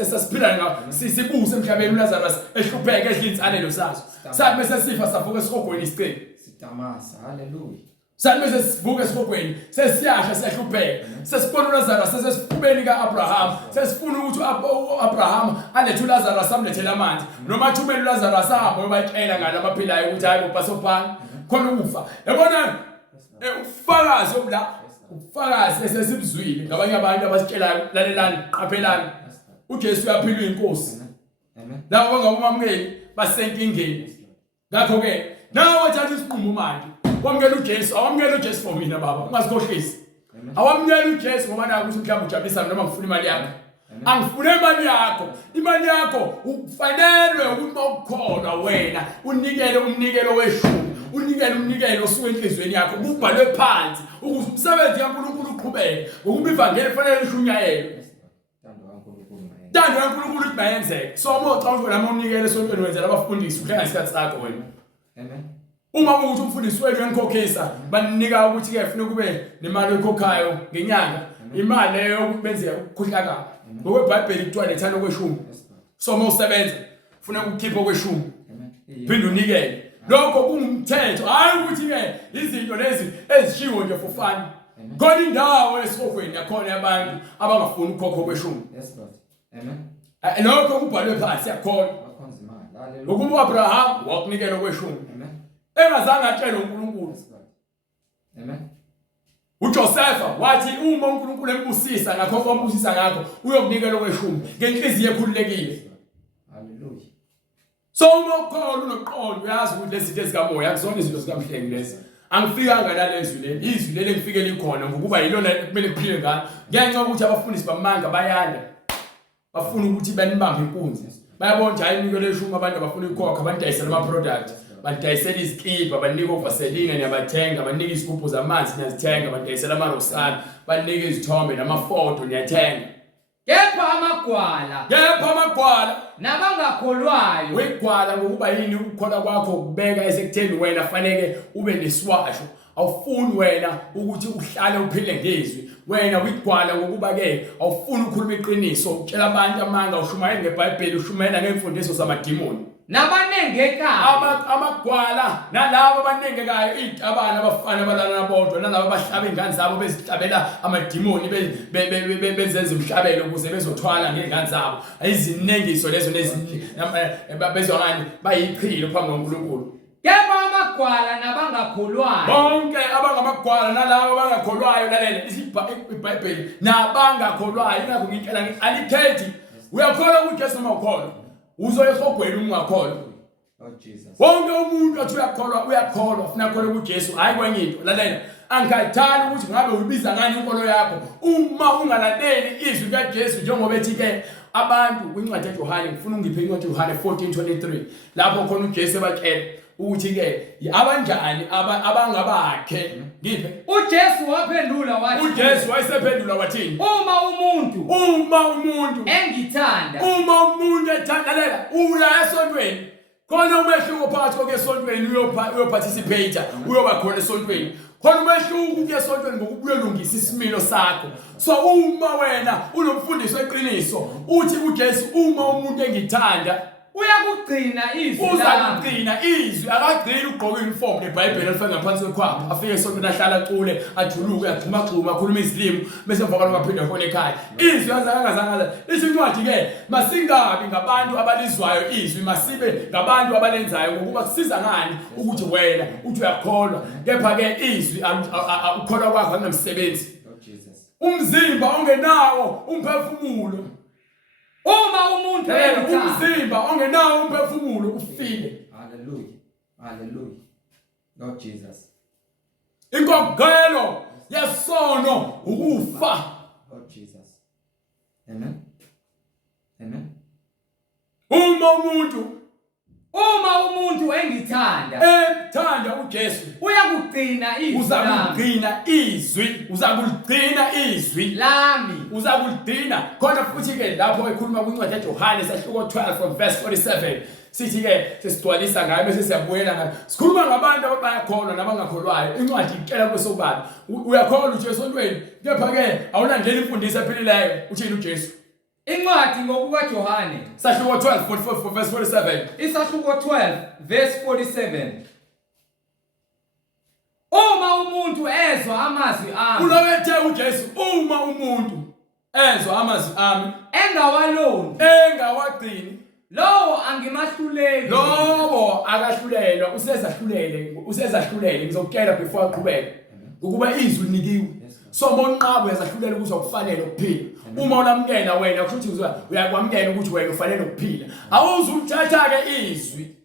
esasiphila ngawo sibuse emhlabeni uLazarus ehlupheka edla insanelo saso. Sathi bese sifa savuka esihogweni isicebi. Sitamasa. Hallelujah. Sathi bese sivuka esihogweni sesiyasha siyahlupheka. Sesibona uLazarus sesifubeni kaAbraham. Sesifuna ukuthi uAbraham alethe uLazarus amlethele amanzi. Noma thumela uLazarus ahambe bayitshela ngalo abaphilayo ukuthi hayi uPasophana khona ukufa. Yabona ufakazi obla ufakazi esesibuzwile ngabanye abantu abasitshelayo lalelani qaphelani uJesu uyaphila inkosi. Amen. Labo bangabumamukeli basenkingeni. Ngakho ke nawe wathatha isiqhumo manje wamukela uJesu awamukela uJesu for mina baba ungasikhohlisi. Awamukela uJesu ngoba naku ukuthi mhlawumbe ujabulisa noma ngifuna imali yakho. Angifune imali yakho. Imali yakho ufanelwe ukuthi ukukholwa wena unikele umnikelo weshumi. Unikele umnikelo osuke enhlizweni yakho ubhalwe phansi ukuthi umsebenzi kaNkulunkulu uqhubeke ngokuba ivangeli kufanele lishunyayelwe. Tando kaNkulunkulu ukuthi mayenzeke. So moxa uthi nami unikele esontweni wenzela abafundisi uhlenga isikhathi sakho wena. Amen. Uma ukuthi umfundisi wenu enkhokhisa banika ukuthi ke ufuna kube nemali ekhokhayo ngenyanga imali leyo ukubenzela ukukhohlakala. Ngokwebhayibheli kuthiwa nethando kweshumi. So mawusebenza ufuna ukukhipha kweshumi. Phinde unikele. Lokho kungumthetho hayi ukuthi ke izinto lezi ezishiwo nje for fun. Khona indawo esihogweni yakhona abantu abangafuni ukukhokha kweshumi. Yes Lord. Amen. Lokho kubhalwe phansi yakhona. Bakhonza imali. Hallelujah. Ngokuba uAbraham wakunikela kweshumi. Amen. Engazange atshele uNkulunkulu. Amen. uJosepha wathi uma uNkulunkulu embusisa ngakho kombusisa ngakho uyokunikela kweshumi ngenhliziyo ekhululekile. Hallelujah. So uma ukholwa unoqondo uyazi ukuthi lezi zinto ezikamoya akuzona izinto zikamhlengi lezi. Angifikanga nalezwi leli. Izwi leli ngifike likhona ngokuba yilona kumele kuphile ngalo. Ngenxa ukuthi abafundisi bamanga bayanda. Bafuna ukuthi banibambe inkunzi. Bayabona nje ayinikele eshumi abantu abafuna ukukhokha bandayisela ama product. Bandayisela izikipa, banika ovaseline niyabathenga, banika izigubhu zamanzi niyazithenga, bandayisela amarosana, banika izithombe namafoto niyathenga. Kepha amagwala nabangakholwayo wegwala ngokuba yini ukukholwa kwakho ukubeka esekutheni wena fanele ube neswasho. Awufuni wena ukuthi uhlale uphile ngezwi. Wena wigwala ngokuba ke awufuni ukukhuluma iqiniso, utshela abantu amanga, ushumayela ngeBhayibheli, ushumayela ngemfundiso zamadimoni. nabanengekayo Amagwala nalabo abanengekayo izitabana abafana abalana bodwa nalabo abahlaba ingane zabo bezihlabela amadimoni bezenza umhlabelo ukuze bezothwala ngezingane zabo. Ayizinengiso lezo bezwangani bayiphilo phambi kaNkulunkulu. kepha amagwala nabangakholwayo Bonke abangamagwala nalabo abangakholwayo lalela iBhayibheli nabangakholwayo ingakho ngitshela ngithi alikhethi. Uyakholwa uJesu noma ukholwa uzoya esihogweni ungakholwa. Lord Jesus. Wonke umuntu athi uyakholwa ufuna ukholwa kuJesu hayi kwenye into. Lalela angathanda ukuthi ngabe uyibiza ngani inkolo yakho uma ungalandeli izwi kaJesu njengoba ethi ke abantu kwincwadi kaJohane ngifuna ungiphe incwadi kaJohane 14:23 lapho khona uJesu ebatshela ukuthi ke abanjani abangabakhe. Ngiphe uJesu waphendula wathi uJesu wayesephendula wathini uma umuntu engithanda uma umuntu ethandalela uya esontweni khona umehluko phakathi kokuya esontweni uyoparticipate uyoba khona esontweni khona umehluko ukuya esontweni ngokubuye ulungisa isimilo sakho. So uma wena unomfundiso weqiniso uthi uJesu uma umuntu engithanda uyakugcina izwi uzakugcina izwi akagcini ugqoka uniform leBhayibheli elifana ngaphansi kwekhwapha afike esontweni ahlala acule ajuluke axhumaxhuma akhuluma izilimi bese emva kwalokho aphinde khona ekhaya izwi azangazangaza isincwadi ke masingabi ngabantu abalizwayo izwi masibe ngabantu abalenzayo ngokuba kusiza ngani ukuthi wena uthi uyakholwa kepha ke izwi ukholwa kwakho akunamsebenzi umzimba ongenawo umphefumulo uma umuntu umzimba ongenawo umphefumulo ufile. Hallelujah. Hallelujah. Lord Jesus. Inkokhelo yesono ukufa. Lord Jesus. Amen. Amen. Uma umuntu ethanda uJesu uyakugcina izwi uzakulugcina izwi lami uzakulugcina khona futhi ke lapho ekhuluma kwincwadi yaJohane sahluko 12 from verse 47 sithi ke sesidwalisa ngayo bese siyabuyela ngayo sikhuluma ngabantu abayakholwa nabangakholwayo incwadi ikela kwesobala uyakholwa uJesu ontweni kepha ke awulandeli imfundiso ephilileyo uthini uJesu incwadi ngokuka Johane sahluko 12 verse 47 isahluko 12 verse 47 uma umuntu ezwa amazwi ami ulowethe uJesu uma umuntu ezwa amazwi ami engawagcini lowo angimahluleli lowo akahlulelwa usezahlulele ngizokutshela before aqhubeke ukuba izwi linikiwe so monqabo uyazahlulela ukuthi akufanele ukuphila uma ulamkela wena kusho ukuthi uyakwamkela ukuthi wena ufanele ukuphila awuzulithatha ke izwi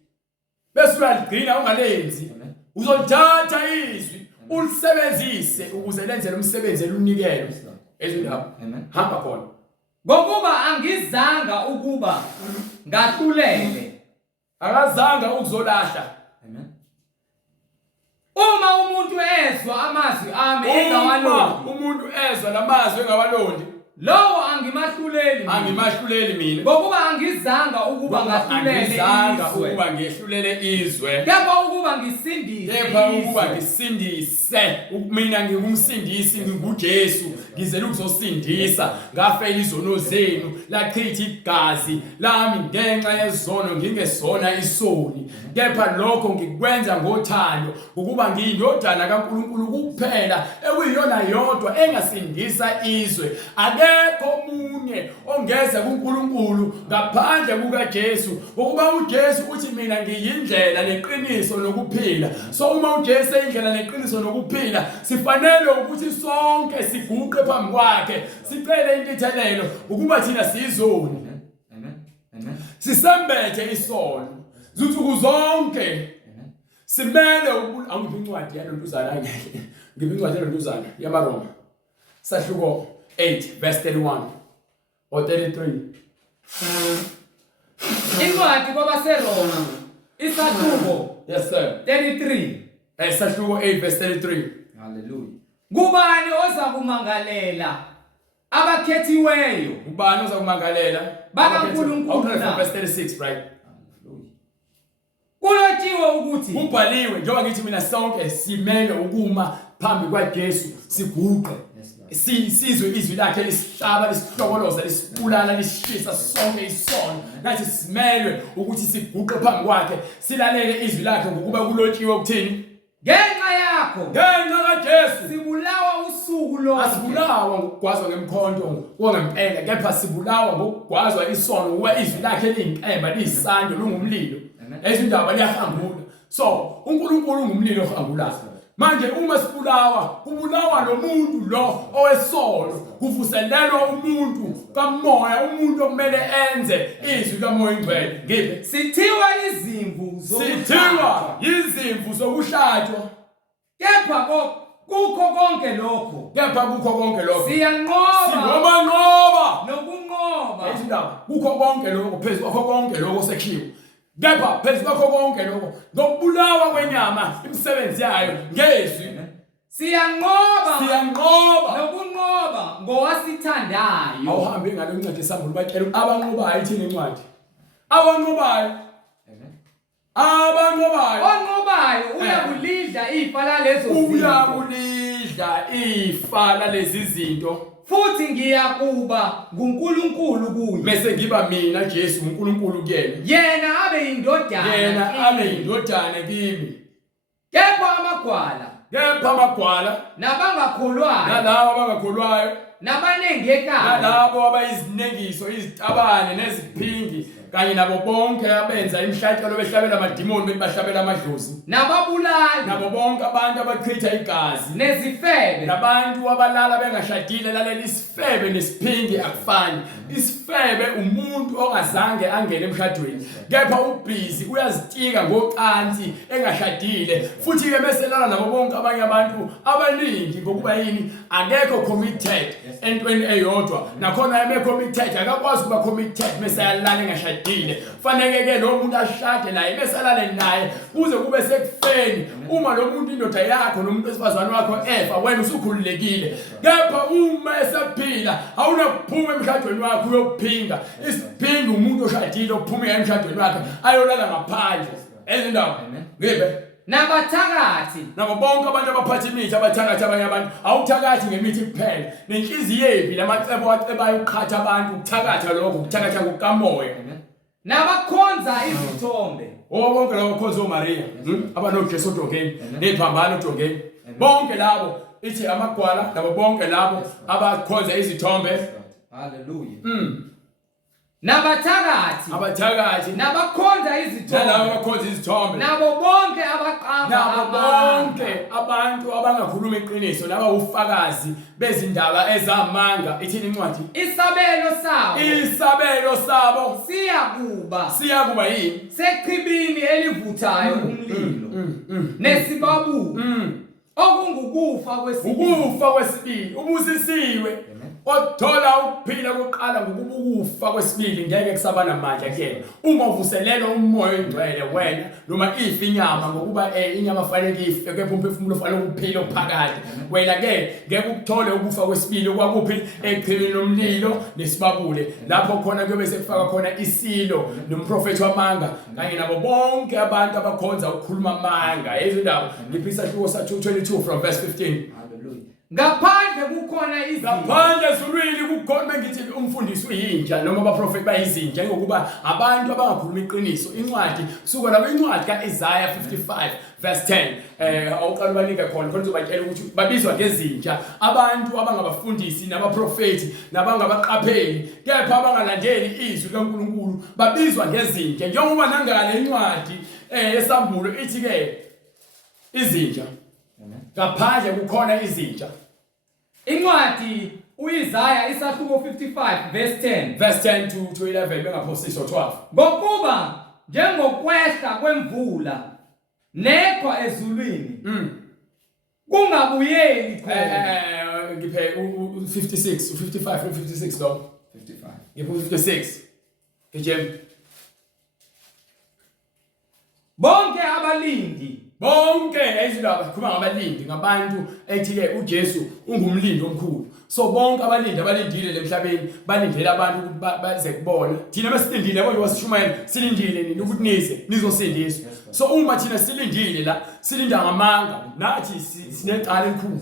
bese uyaligcina ungalenzi uzolithatha izwi ulisebenzise ukuze lenze lo msebenzi elunikelwe ezindaba hamba khona ngokuba angizanga ukuba ngahlulele akazanga ukuzolahla. Amen. Uma umuntu ezwa amazwi ami engawalondi umuntu ezwa lamazwi engawalondi lowo angimahluleli mina ngokuba angizanga ukuba ngehlulele izwe kepha ukuba ngisindise mina ngingumsindisi nginguJesu ngizela ukuzosindisa ngafela izono zenu lachitha igazi lami ngenxa yezono ngingesona isoni kepha lokho ngikwenza ngothando ukuba ngiyindodana kaNkulunkulu kuphela ekuyiyona yodwa engasindisa izwe akekho omunye ongeza kuNkulunkulu ngaphandle kukaJesu ukuba uJesu uthi mina ngiyindlela neqiniso nokuphila so uma uJesu eyindlela neqiniso nokuphila sifanele ukuthi sonke siguqe phambi kwakhe sicele intithelelo ukuba thina sizoni sisembethe isono zinsuku zonke simele angiphi incwadi yalontuzana ngeke ngiphi incwadi yalontuzana yamaRoma sahluko 8 verse 31 or 33 incwadi kwabaseRoma isahluko yes sir 33 sahluko 8 verse 33 hallelujah kubani ozakumangalela abakhethiweyo ubani ozakumangalela bakaNkulunkulu verse 36 right kulotshiwe ukuthi ubhaliwe njengoba ngithi mina sonke simele ukuma phambi kwaJesu siguqe sizwe izwi lakhe lisihlaba lisihlokoloza lisibulala lisishisa sonke isono nathi simelwe ukuthi siguqe phambi kwakhe silalele izwi lakhe ngokuba kulotshiwe ukuthini ngenxa kaJesu sibulawa usuku lo asibulawa ngokugwazwa ngemkhonto ngempela kepha sibulawa ngokugwazwa isono kuba izwi lakhe liyinkemba liyisando lungumlilo ezindaba liyahambula so uNkulunkulu ungumlilo ohambulayo manje uma kubulawa lo muntu lo owesono kuvuselelwa umuntu kamoya umuntu okumele enze izwi kamoya ingcwele ngiphe sithiwa izimvu zokuhlatshwa kepha kukho konke lokho siyanqoba nokunqoba izindaba kukho konke lokho phezu kwakho konke lokho sekhiwe kepha phezu kwakho konke lokho ngokubulawa kwenyama imisebenzi yayo ngezwi siyanqoba nokunqoba ngowasithandayo awuhambe ngalo incwadi esambulo batshela abanqobayo ithini incwadi abanqobayo abanqobayo onqobayo uyakulidla ifa lalezo zinto uyakulidla ifa lalezi zinto futhi ngiyakuba nguNkulunkulu kuye bese ngiba mina Jesu uNkulunkulu kuyena yena abe indodana yena abe indodana kimi kepha amagwala nabangakholwayo nalabo abangakholwayo nabanengekayo nalabo abayizinengiso izitabane neziphingi kanye nabo bonke abenza imihlatshelo behlabela amadimoni behlabela amadlozi nababulali nabo bonke abantu abachitha igazi nezifebe nabantu abalala bengashadile lalela isifebe nesiphingi akufani isifebe umuntu ongazange angene emshadweni kepha ubhizi uyazitika ngokanti engashadile futhi ke meselala nabo bonke abanye abantu abaningi ngokuba yini akekho committed entweni eyodwa nakhona yeme committed akakwazi kuba committed mesayalala engashadile fanele ke lo muntu ashade naye mesalale naye kuze kube sekufeni uma lo muntu indoda yakho nomuntu wesifazane wakho efa wena usukhululekile kepha uma esaphila awunakuphuma emshadweni wakho uyophinga isiphinga umuntu oshadile ophuma emshadweni wakhe ayolala ngaphandle ezindaba ngibe nabathakathi nabo bonke abantu abaphatha imithi abathakathi abanye abantu awuthakathi ngemithi kuphela nenhliziyo yembi lamacebo acebayo ukukhatha abantu ukuthakatha lokho ukuthakatha ngokamoya nabakhonza izithombe bonke labo khonza oMaria abanoJesu odongeni nephambano odongeni bonke labo ithi amagwala nabo bonke labo abakhonza izithombe haleluya nabathakathi nabakhonza izithombe nalabo abakhonza izithombe nabo bonke abantu abangakhuluma iqiniso naba ufakazi bezindaba ezamanga ithini incwadi isabelo sabo siyakuba yini sechibini elivuthayo umlilo nesibabu okungukufa kwesibili ubusisiwe othola ukuphila kokuqala ngokubukufa kwesibili ngeke kusabana manje kuyena uma uvuselela umoya engcwele wena noma ifa inyama ngokuba inyama fanele ife kepha umphefumulo fanele ukuphila ophakade wena ke ngeke ukuthole ukufa kwesibili okwakuphi echibini lomlilo nesibabule lapho khona kuyobe sekufaka khona isilo nomprofeti wamanga kanye nabo bonke abantu abakhonza ukukhuluma amanga izindaba ngiphisa kusa 2:22 from verse 15 ngaphandle kukhona ngaphandle ezulwini kukhona ngithi umfundiso uyinja noma abaprofeti bayizinja ngokuba abantu abangakhuluma iqiniso incwadi suka lapho incwadi kaIsaiah 55 verse 10 awuqala banika khona uzobatshela ukuthi babizwa ngezinja abantu abangabafundisi nabaprofeti nabangabaqapheli kepha abangalandeli izwi likaNkulunkulu babizwa ngezinja njengoba nangale incwadi esambulo ithi ke izinja ngaphandle kukhona izinja incwadi uIsaiah isahluko 55 verse 10 to 11 bengaphosiswa 12 ngokuba njengokwehla kwemvula neqhwa ezulwini kungabuyeli khona ngiphe 56 55 56 lo 55 ngiphe 56 ngijem bonke ezindaba khuluma ngabalindi ngabantu ethi ke uJesu ungumlindi omkhulu so bonke abalindile emhlabeni balindele abantu baze kubona thina besilindile yabo wasishumayela silindile nini ukuthi nizosindiswa so uma thina silindile la silinda ngamanga nathi sinecala elikhulu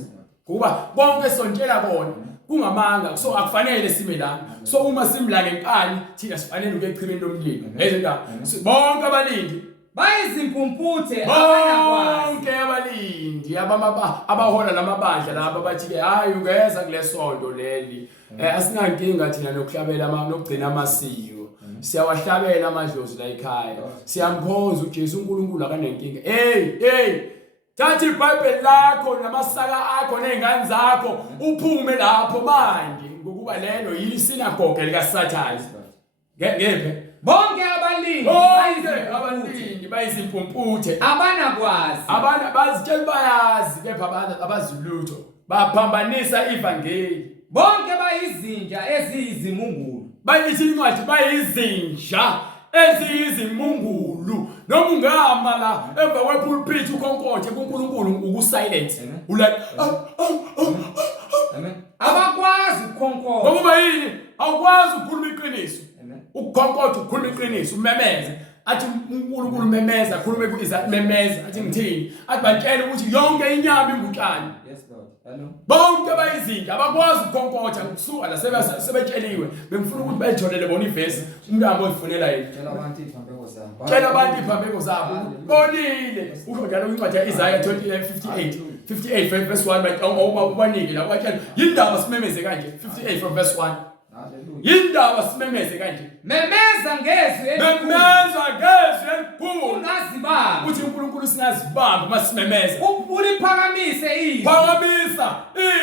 ngoba bonke sontshela kona kungamanga so akufanele sime la so uma simla ngenkani thina sifanele ukechibeni lomlilo ezindaba bonke abalindi bayizimpumputhe bonke abalindi abahola lamabandla laba bathi ke hayi ungeza kulesonto leli asinankinga thina nokuhlabela nokugcina amasiko siyawahlabela amadlozi la ekhaya siyamkhonza uJesu uNkulunkulu akanenkinga hey thatha iBhayibheli lakho namasaka akho nezingane zakho uphume lapho manje ngokuba lelo yisinagoge likaSathane ngephe bonke abalindi bayizimpumputhe abanakwazi bazitshela bayazi kepha abazilutho baphambanisa ivangeli bonke bayizinja eziyizimungulu bayithi incwadi bayizinja eziyizimungulu noma ungama la emva kwepulpit ukhonkonthe kuNkulunkulu ukusilence ulike amen abakwazi ukukhonkontha ngoba yini awukwazi ukukhuluma iqiniso ukukhonkotha ukukhuluma iqiniso umemeze athi uNkulunkulu memeza khulume kuIsaiah memeza athi ngithini athi batshela ukuthi yonke inyama ingutshani. Yes Lord. Hello. Bonke abayizinja abakwazi ukukhonkotsha ngokusuka la sebetsheliwe bengifuna ukuthi bayitholele bona ivesi umntamo oyifunela yini. Tshela abantu iphambeko zabo. Tshela abantu iphambeko zabo. Bonile. Usho njalo incwadi yaIsaiah 58 verse 1 bathi awubanike la batshela yindaba simemeze kanje 58 from verse 1. Hallelujah. Yindaba simemeze kanje. Memeza ngezwi elikhulu. Memeza ngezwi elikhulu. Ungazibamba. Uthi uNkulunkulu singazibamba masimemeza. Uliphakamise izwi. Phakamisa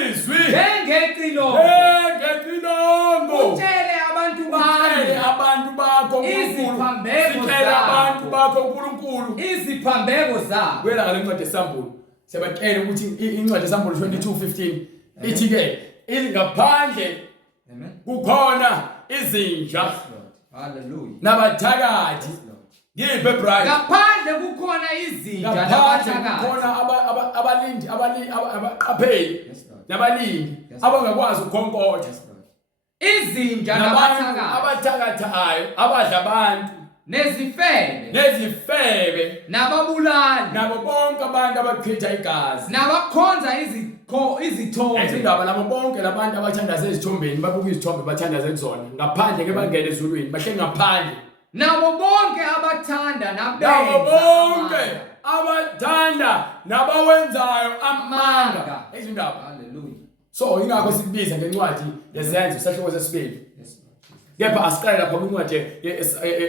izwi. Njengeqilo. Njengeqilongo. Utshele abantu Utshele bami. abantu bakho uNkulunkulu. Iziphambeko Utshele zabo. abantu bakho uNkulunkulu. Iziphambeko zabo. Wela ngale ncwadi esambulo. Siyabatshela ukuthi incwadi esambulo 22:15 ithi ke ingaphandle Amen. kukhona izinja Yes, Lord. Hallelujah. nabathakathi. Yes, Lord. Yipe bright. Ngaphandle kukhona izinja Ngaphandle nabathakathi. kukhona abalindi abaqapheli Yes, Lord. nabalindi Yes. abangakwazi ukukhonkotsha. Yes, Lord. Izinja Nabantu nabathakathi. abathakathayo abadla abantu nezifebe nababulali nabo bonke abantu abachitha igazi. nabakhonza izithombe. Izindaba nabo bonke labantu abathandaza ezithombeni babuka izithombe bathandaza kuzona ngaphandle ke bangene ezulwini bahle ngaphandle. Nabo bonke abathanda Nabo bonke abathanda nabawenzayo amanga. Izindaba. Hallelujah. So ingakho sibiza ngencwadi yezenzo sahloko sesibili. Yes, Lord. Kepha asiqale lapha kwincwadi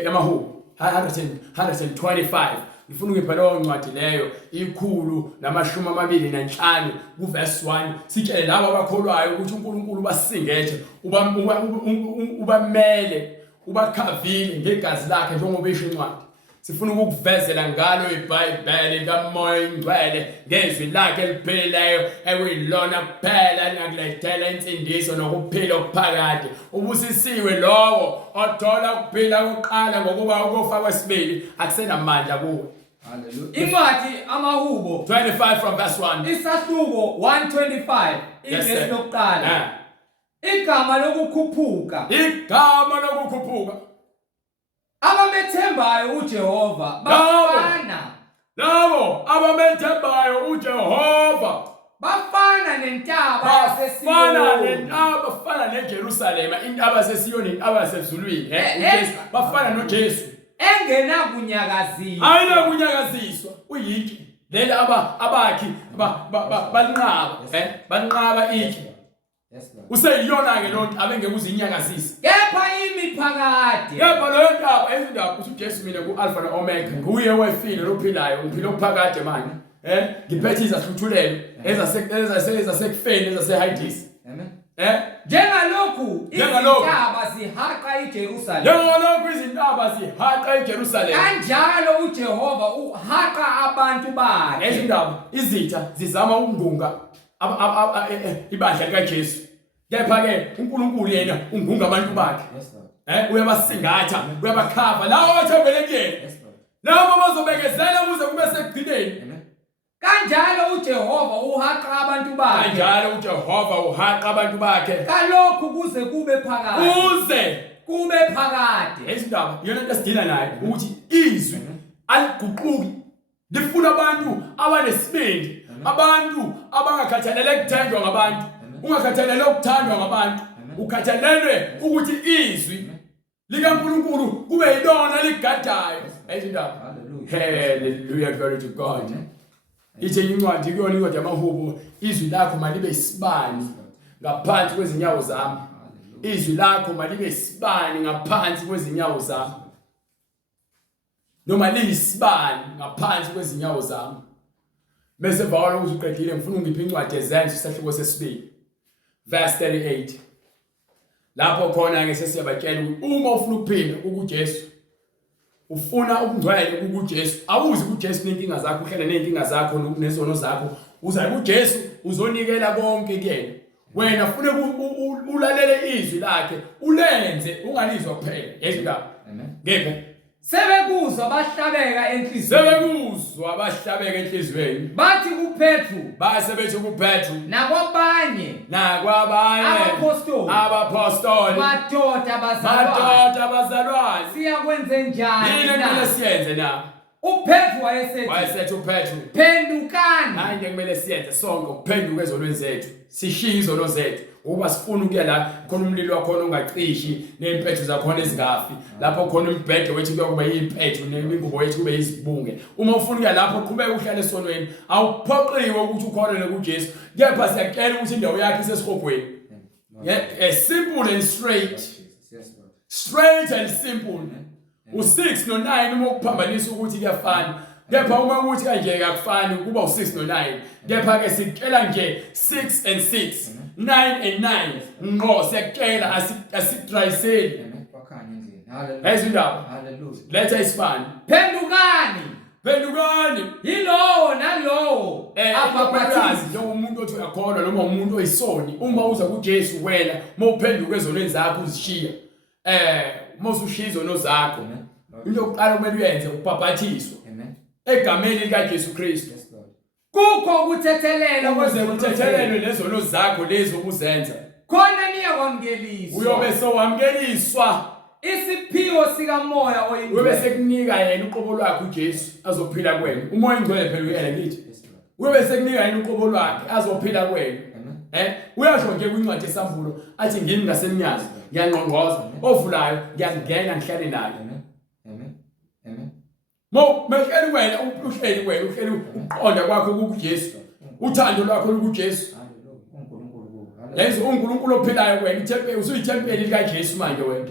yamaHubo 125. Ngifuna ukubhala leyo ncwadi leyo 125 kuverse 1 sitshele labo abakholwayo ukuthi uNkulunkulu basingethe ubamele ubakhavile ngegazi lakhe njengoba isho incwadi. Sifuna ukukuvezela ngalo iBhayibheli kaMoya Ingcwele ngezwi lakhe eliphilileyo ekuyilona kuphela lingakulethela insindiso nokuphila okuphakade. Ubusisiwe lowo othola ukuphila kokuqala ngokuba ukufa kwesibili akusenamandla kuwe. Hallelujah. Incwadi amaHubo 25 from verse 1. Isahluko 125 ingesi lokuqala. Igama lokukhuphuka. Igama lokukhuphuka. Abamethembayo uJehova bafana. Labo abamethembayo uJehova bafana nentaba yasesiyoni. Bafana neJerusalema, intaba yasesiyoni, intaba yasezulwini. Bafana noJesu. Engenakunyakaziswa. Ayinakunyakaziswa. Uyiki. Lela abakhi balinqaba, balinqaba iki. Yes, Lord. Useyiyona ke lonto abengekuzinyakazisa. Kepha imiphakade. Kepha leyo ntaba izindaba ukuthi uJesu mina ku-Alpha no-Omega nguye wefile lophilayo ngiphila okuphakade manje. Ngiphethe izahluthulelo ezasekufeni ezaseHadesi. Amen. Njengalokhu izintaba zihaqa iJerusalem. Njengalokhu izintaba zihaqa iJerusalem. Kanjalo uJehova uhaqa abantu bakhe. Izindaba izitha zizama ukungunga ibandla likaJesu. Kepha ke uNkulunkulu yena ungunga abantu bakhe. Yes, Lord. Uyabasingatha, uyabakhava lawo othembele kuyena. Yes, Lord. Labo bazobekezela ukuze kube sekugcineni. Amen. Kanjalo uJehova uhaqa abantu bakhe. Kanjalo uJehova uhaqa abantu bakhe. Kalokhu kuze kube phakade. Kuze kube phakade. Izindaba iyona into esidila nayo ukuthi izwi aliguquki. Lifuna abantu abanesibindi, abantu abangakhathalele ukuthandwa ngabantu. Ungakhathalele ukuthandwa ngabantu. Ukhathalelwe ukuthi izwi likaNkulunkulu kube yilona ligadayo. Izindaba. Hallelujah, glory to God. Ithi incwadi kuyona incwadi yamaHubo, izwi lakho malibe isibani ngaphansi kwezinyawo zami. Izwi lakho malibe isibani ngaphansi kwezinyawo zami. Noma liyisibani ngaphansi kwezinyawo zami. Bese bawala ukuthi uqedile ngifuna ungiphe incwadi yezenzo isahluko sesibili. Verse 38. Lapho khona ke sesiyabatshela ukuthi uma ufuna ukuphila kuJesu, ufuna ukungcwele kuJesu, awuzi kuJesu nenkinga zakho, uhlala nenkinga zakho nezono zakho, uza kuJesu uzonikela konke kuyena. Wena ufuna ulalele izwi lakhe, ulenze ungalizwa kuphela. Yezindaba. Amen. Ngeke Sebekuza sebekuzwa bahlabeka enhliziyweni. sebekuzwa bahlabeka enhliziyweni Bathi kuPetru base bethi kuPetru nakwabanye nakwabanye abapostoli madoda abazalwane siyakwenze njani yini kumele siyenze na uPetru wayesethi uPetru phendukani hayi kumele siyenze sonke ukuphenduka ezonweni zethu sishiye izono zethu ngoba sifuna ukuya la khona umlilo wakhona ungacishi nempethu zakhona ezingafi lapho khona umbhede wethu kuyokuba yimpethu nemingubo yethu kube yizibunge uma ufuna ukuya lapho uqhubeka uhlale esonweni awuphoqiwe ukuthi ukhonele kuJesu kepha siyacela ukuthi indawo yakhe isesihogweni simple and straight and simple u6 no9 uma ukuphambanisa ukuthi kuyafana kepha uma ukuthi kanje akufani kuba u6 no9 kepha ke sicela nje 6 and 6 9 and 9 ngqo siyacela asitrayiseli wakhanya endlini ezindaba haleluya letha isibani phendukani yilowo nalowo abaphathazi njengoba umuntu othi uyakholwa noma umuntu oyisoni uma uza kuJesu wena mawuphenduka ezonweni zakho uzishiya mawusushiya izono zakho into yokuqala kumele uyenze ukubhabhathiswa egameni likaJesu Kristu kukho ukuthethelela ukuze uthethelelwe lezono zakho lezo ukuzenza khona niyakwamukeliswa uyobe sowamkeliswa isiphiwo sikamoya oyingcwele ube sekunika yena uqobo lwakhe uJesu azophila kuwena umoya ingcwele phela uyena ngithi ube sekunika yena uqobo lwakhe azophila kuwena uyasho nje kwincwadi esambulo athi ngimi ngasemnyazi ngiyangqongqoza ovulayo ngiyangena ngihlale naye mehleli wena uhleli uqonda kwakho kuJesu uthando lwakho kuJesu yenza uNkulunkulu ophilayo wena ithempeli usuyithempeli likaJesu manje wena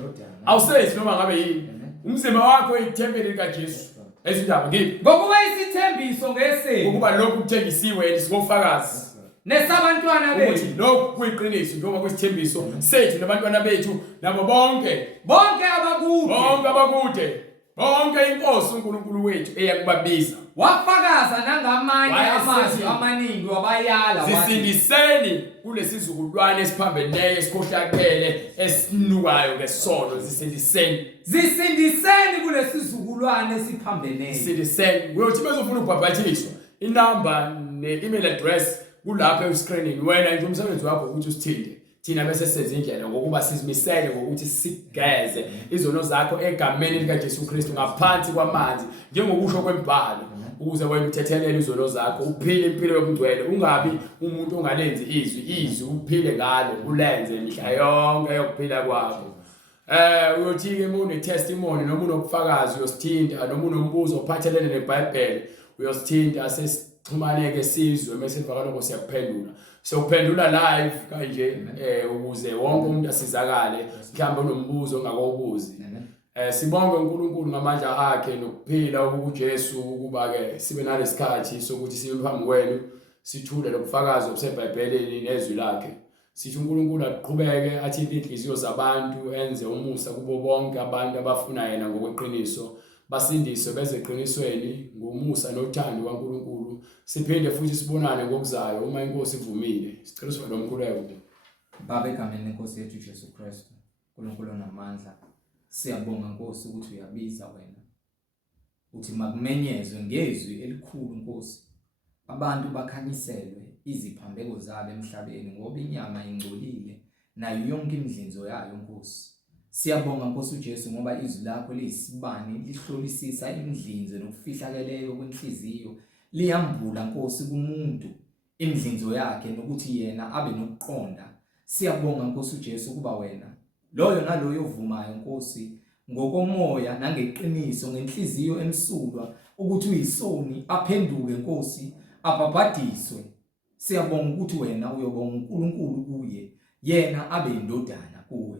awusethi noma ngabe yini umzimba wakho uyithempeli likaJesu ezindaba ngithi ngokuba isithembiso ngeseni ukuba lokhu kuthengisiwe singofakazi nesabantwana bethu ukuthi lokhu kuyiqiniso njengoba kwisithembiso sethu nabantwana bethu nabo bonke abakude bonke inkosi uNkulunkulu wethu eyakubabiza wafakaza nangamanye amazwi amaningi wabayala zisindiseni kulesizukulwane esiphambeneyo esikhohlakele esinukayo ngesono zisindiseni kulesizukulwane esiphambeneyo zisindiseni uyothi bezofuna ukubhabhathiswa inamba ne-email address kulapha escreenini wena nje umsebenzi wakho ukuthi usithinde thina bese senze indlela ngokuba sizimisele ngokuthi sigeze izono zakho egameni likaJesu Kristu ngaphansi kwamanzi njengokusho kwembhalo ukuze wena uthethelele izono zakho uphile impilo yobungcwele ungabi umuntu ongalenzi izwi uphile ngalo ulenze mihla yonke yokuphila kwakho uyothi ke une testimony noma unobufakazi uyosithinta noma unombuzo ophathelene neBhayibheli uyosithinta sesixhumaneke sizwe bese emvakaloko siyakuphendula live kanje ukuze wonke umuntu asizakale mhlawumbe unombuzo ongakawubuzi sibonge uNkulunkulu ngamandla akhe nokuphila okuJesu ukuba ke sibe nalesikhathi sokuthi sibe phambi kwenu sithule lobufakazi obuseBhayibhelini nezwi lakhe sithi uNkulunkulu aqhubeke athinte inhliziyo zabantu enze umusa kubo bonke abantu abafuna yena ngokweqiniso basindiswe bezeqinisweni ngomusa nothando kaNkulunkulu siphinde futhi sibonane ngokuzayo uma inkosi ivumile sicela nomkhuleko Baba egameni lenkosi yethu Jesu Kristu uNkulunkulu namandla siyabonga Nkosi ukuthi uyabiza wena uthi makumenyezwe ngezwi elikhulu Nkosi abantu bakhanyiselwe iziphambeko zabo emhlabeni ngoba inyama ingcolile nayo yonke imidlinzo yayo Nkosi siyabonga Nkosi uJesu ngoba izwi lakho liyisibani lihlolisisa imidlinzo nokufihlakeleyo kwenhliziyo liyambula Nkosi kumuntu imidlinzo yakhe nokuthi yena abe nokuqonda siyabonga Nkosi uJesu kuba wena loyo naloyo ovumayo Nkosi ngokomoya nangeqiniso ngenhliziyo emsulwa ukuthi uyisoni aphenduke Nkosi abhabhadiswe siyabonga ukuthi wena uyobonga uNkulunkulu kuye yena abe indodana kuwe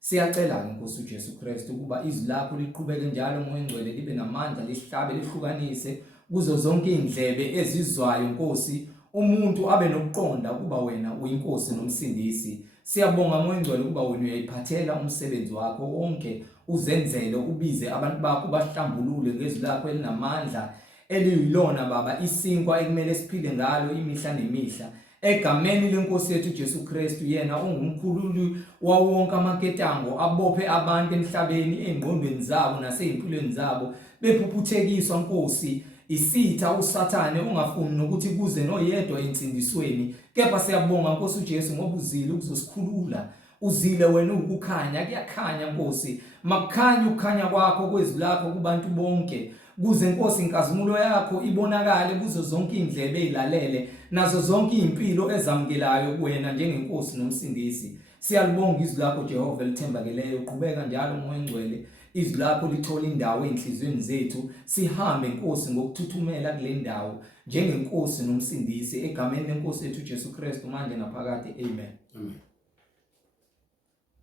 siyacela Nkosi uJesu Kristu kuba izwi lakho liqhubeke njalo moya ngcwele libe namandla lihlabe lihlukanise kuzo zonke indlebe ezizwayo Nkosi umuntu abe nokuqonda kuba wena uyinkosi nomsindisi siyabonga moya ngcwele kuba wena uyayiphathela umsebenzi wakho wonke uzenzele ubize abantu bakho bahlambulule ngezwi lakho elinamandla eliyilona baba isinkwa ekumele siphile ngalo imihla nemihla egameni lenkosi yethu Jesu Kristu yena ungumkhululi wawonke amaketango abophe abantu emhlabeni engqondweni zabo nasezimpilweni zabo bephuphuthekiswa Nkosi isitha usathane ungafuni nokuthi kuze noyedwa insindisweni, kepha siyabonga Nkosi uJesu ngoba uzile ukuzosikhulula. Uzile wena ukukhanya, kuyakhanya Nkosi, makukhanya ukukhanya kwakho kwezwi lakho kubantu bonke, kuze Nkosi inkazimulo yakho ibonakale kuzo zonke indlebe ezilalele nazo zonke impilo ezamukelayo kuwena njengenkosi nomsindisi. Siyalibonga izwi lakho Jehova elithembakeleyo, qhubeka njalo uMoya Ngcwele izwi lakho lithola indawo enhlizweni zethu, sihambe Nkosi ngokuthuthumela kule ndawo njengenkosi nomsindisi egameni lenkosi yethu Jesu Kristu manje naphakade, amen. Amen.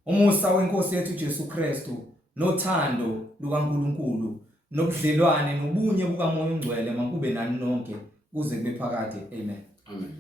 Umusa wenkosi yethu Jesu Kristu nothando lukaNkulunkulu nobudlelwane nobunye bukaMoya Ngcwele makube nani nonke kuze kube phakade, amen. Amen.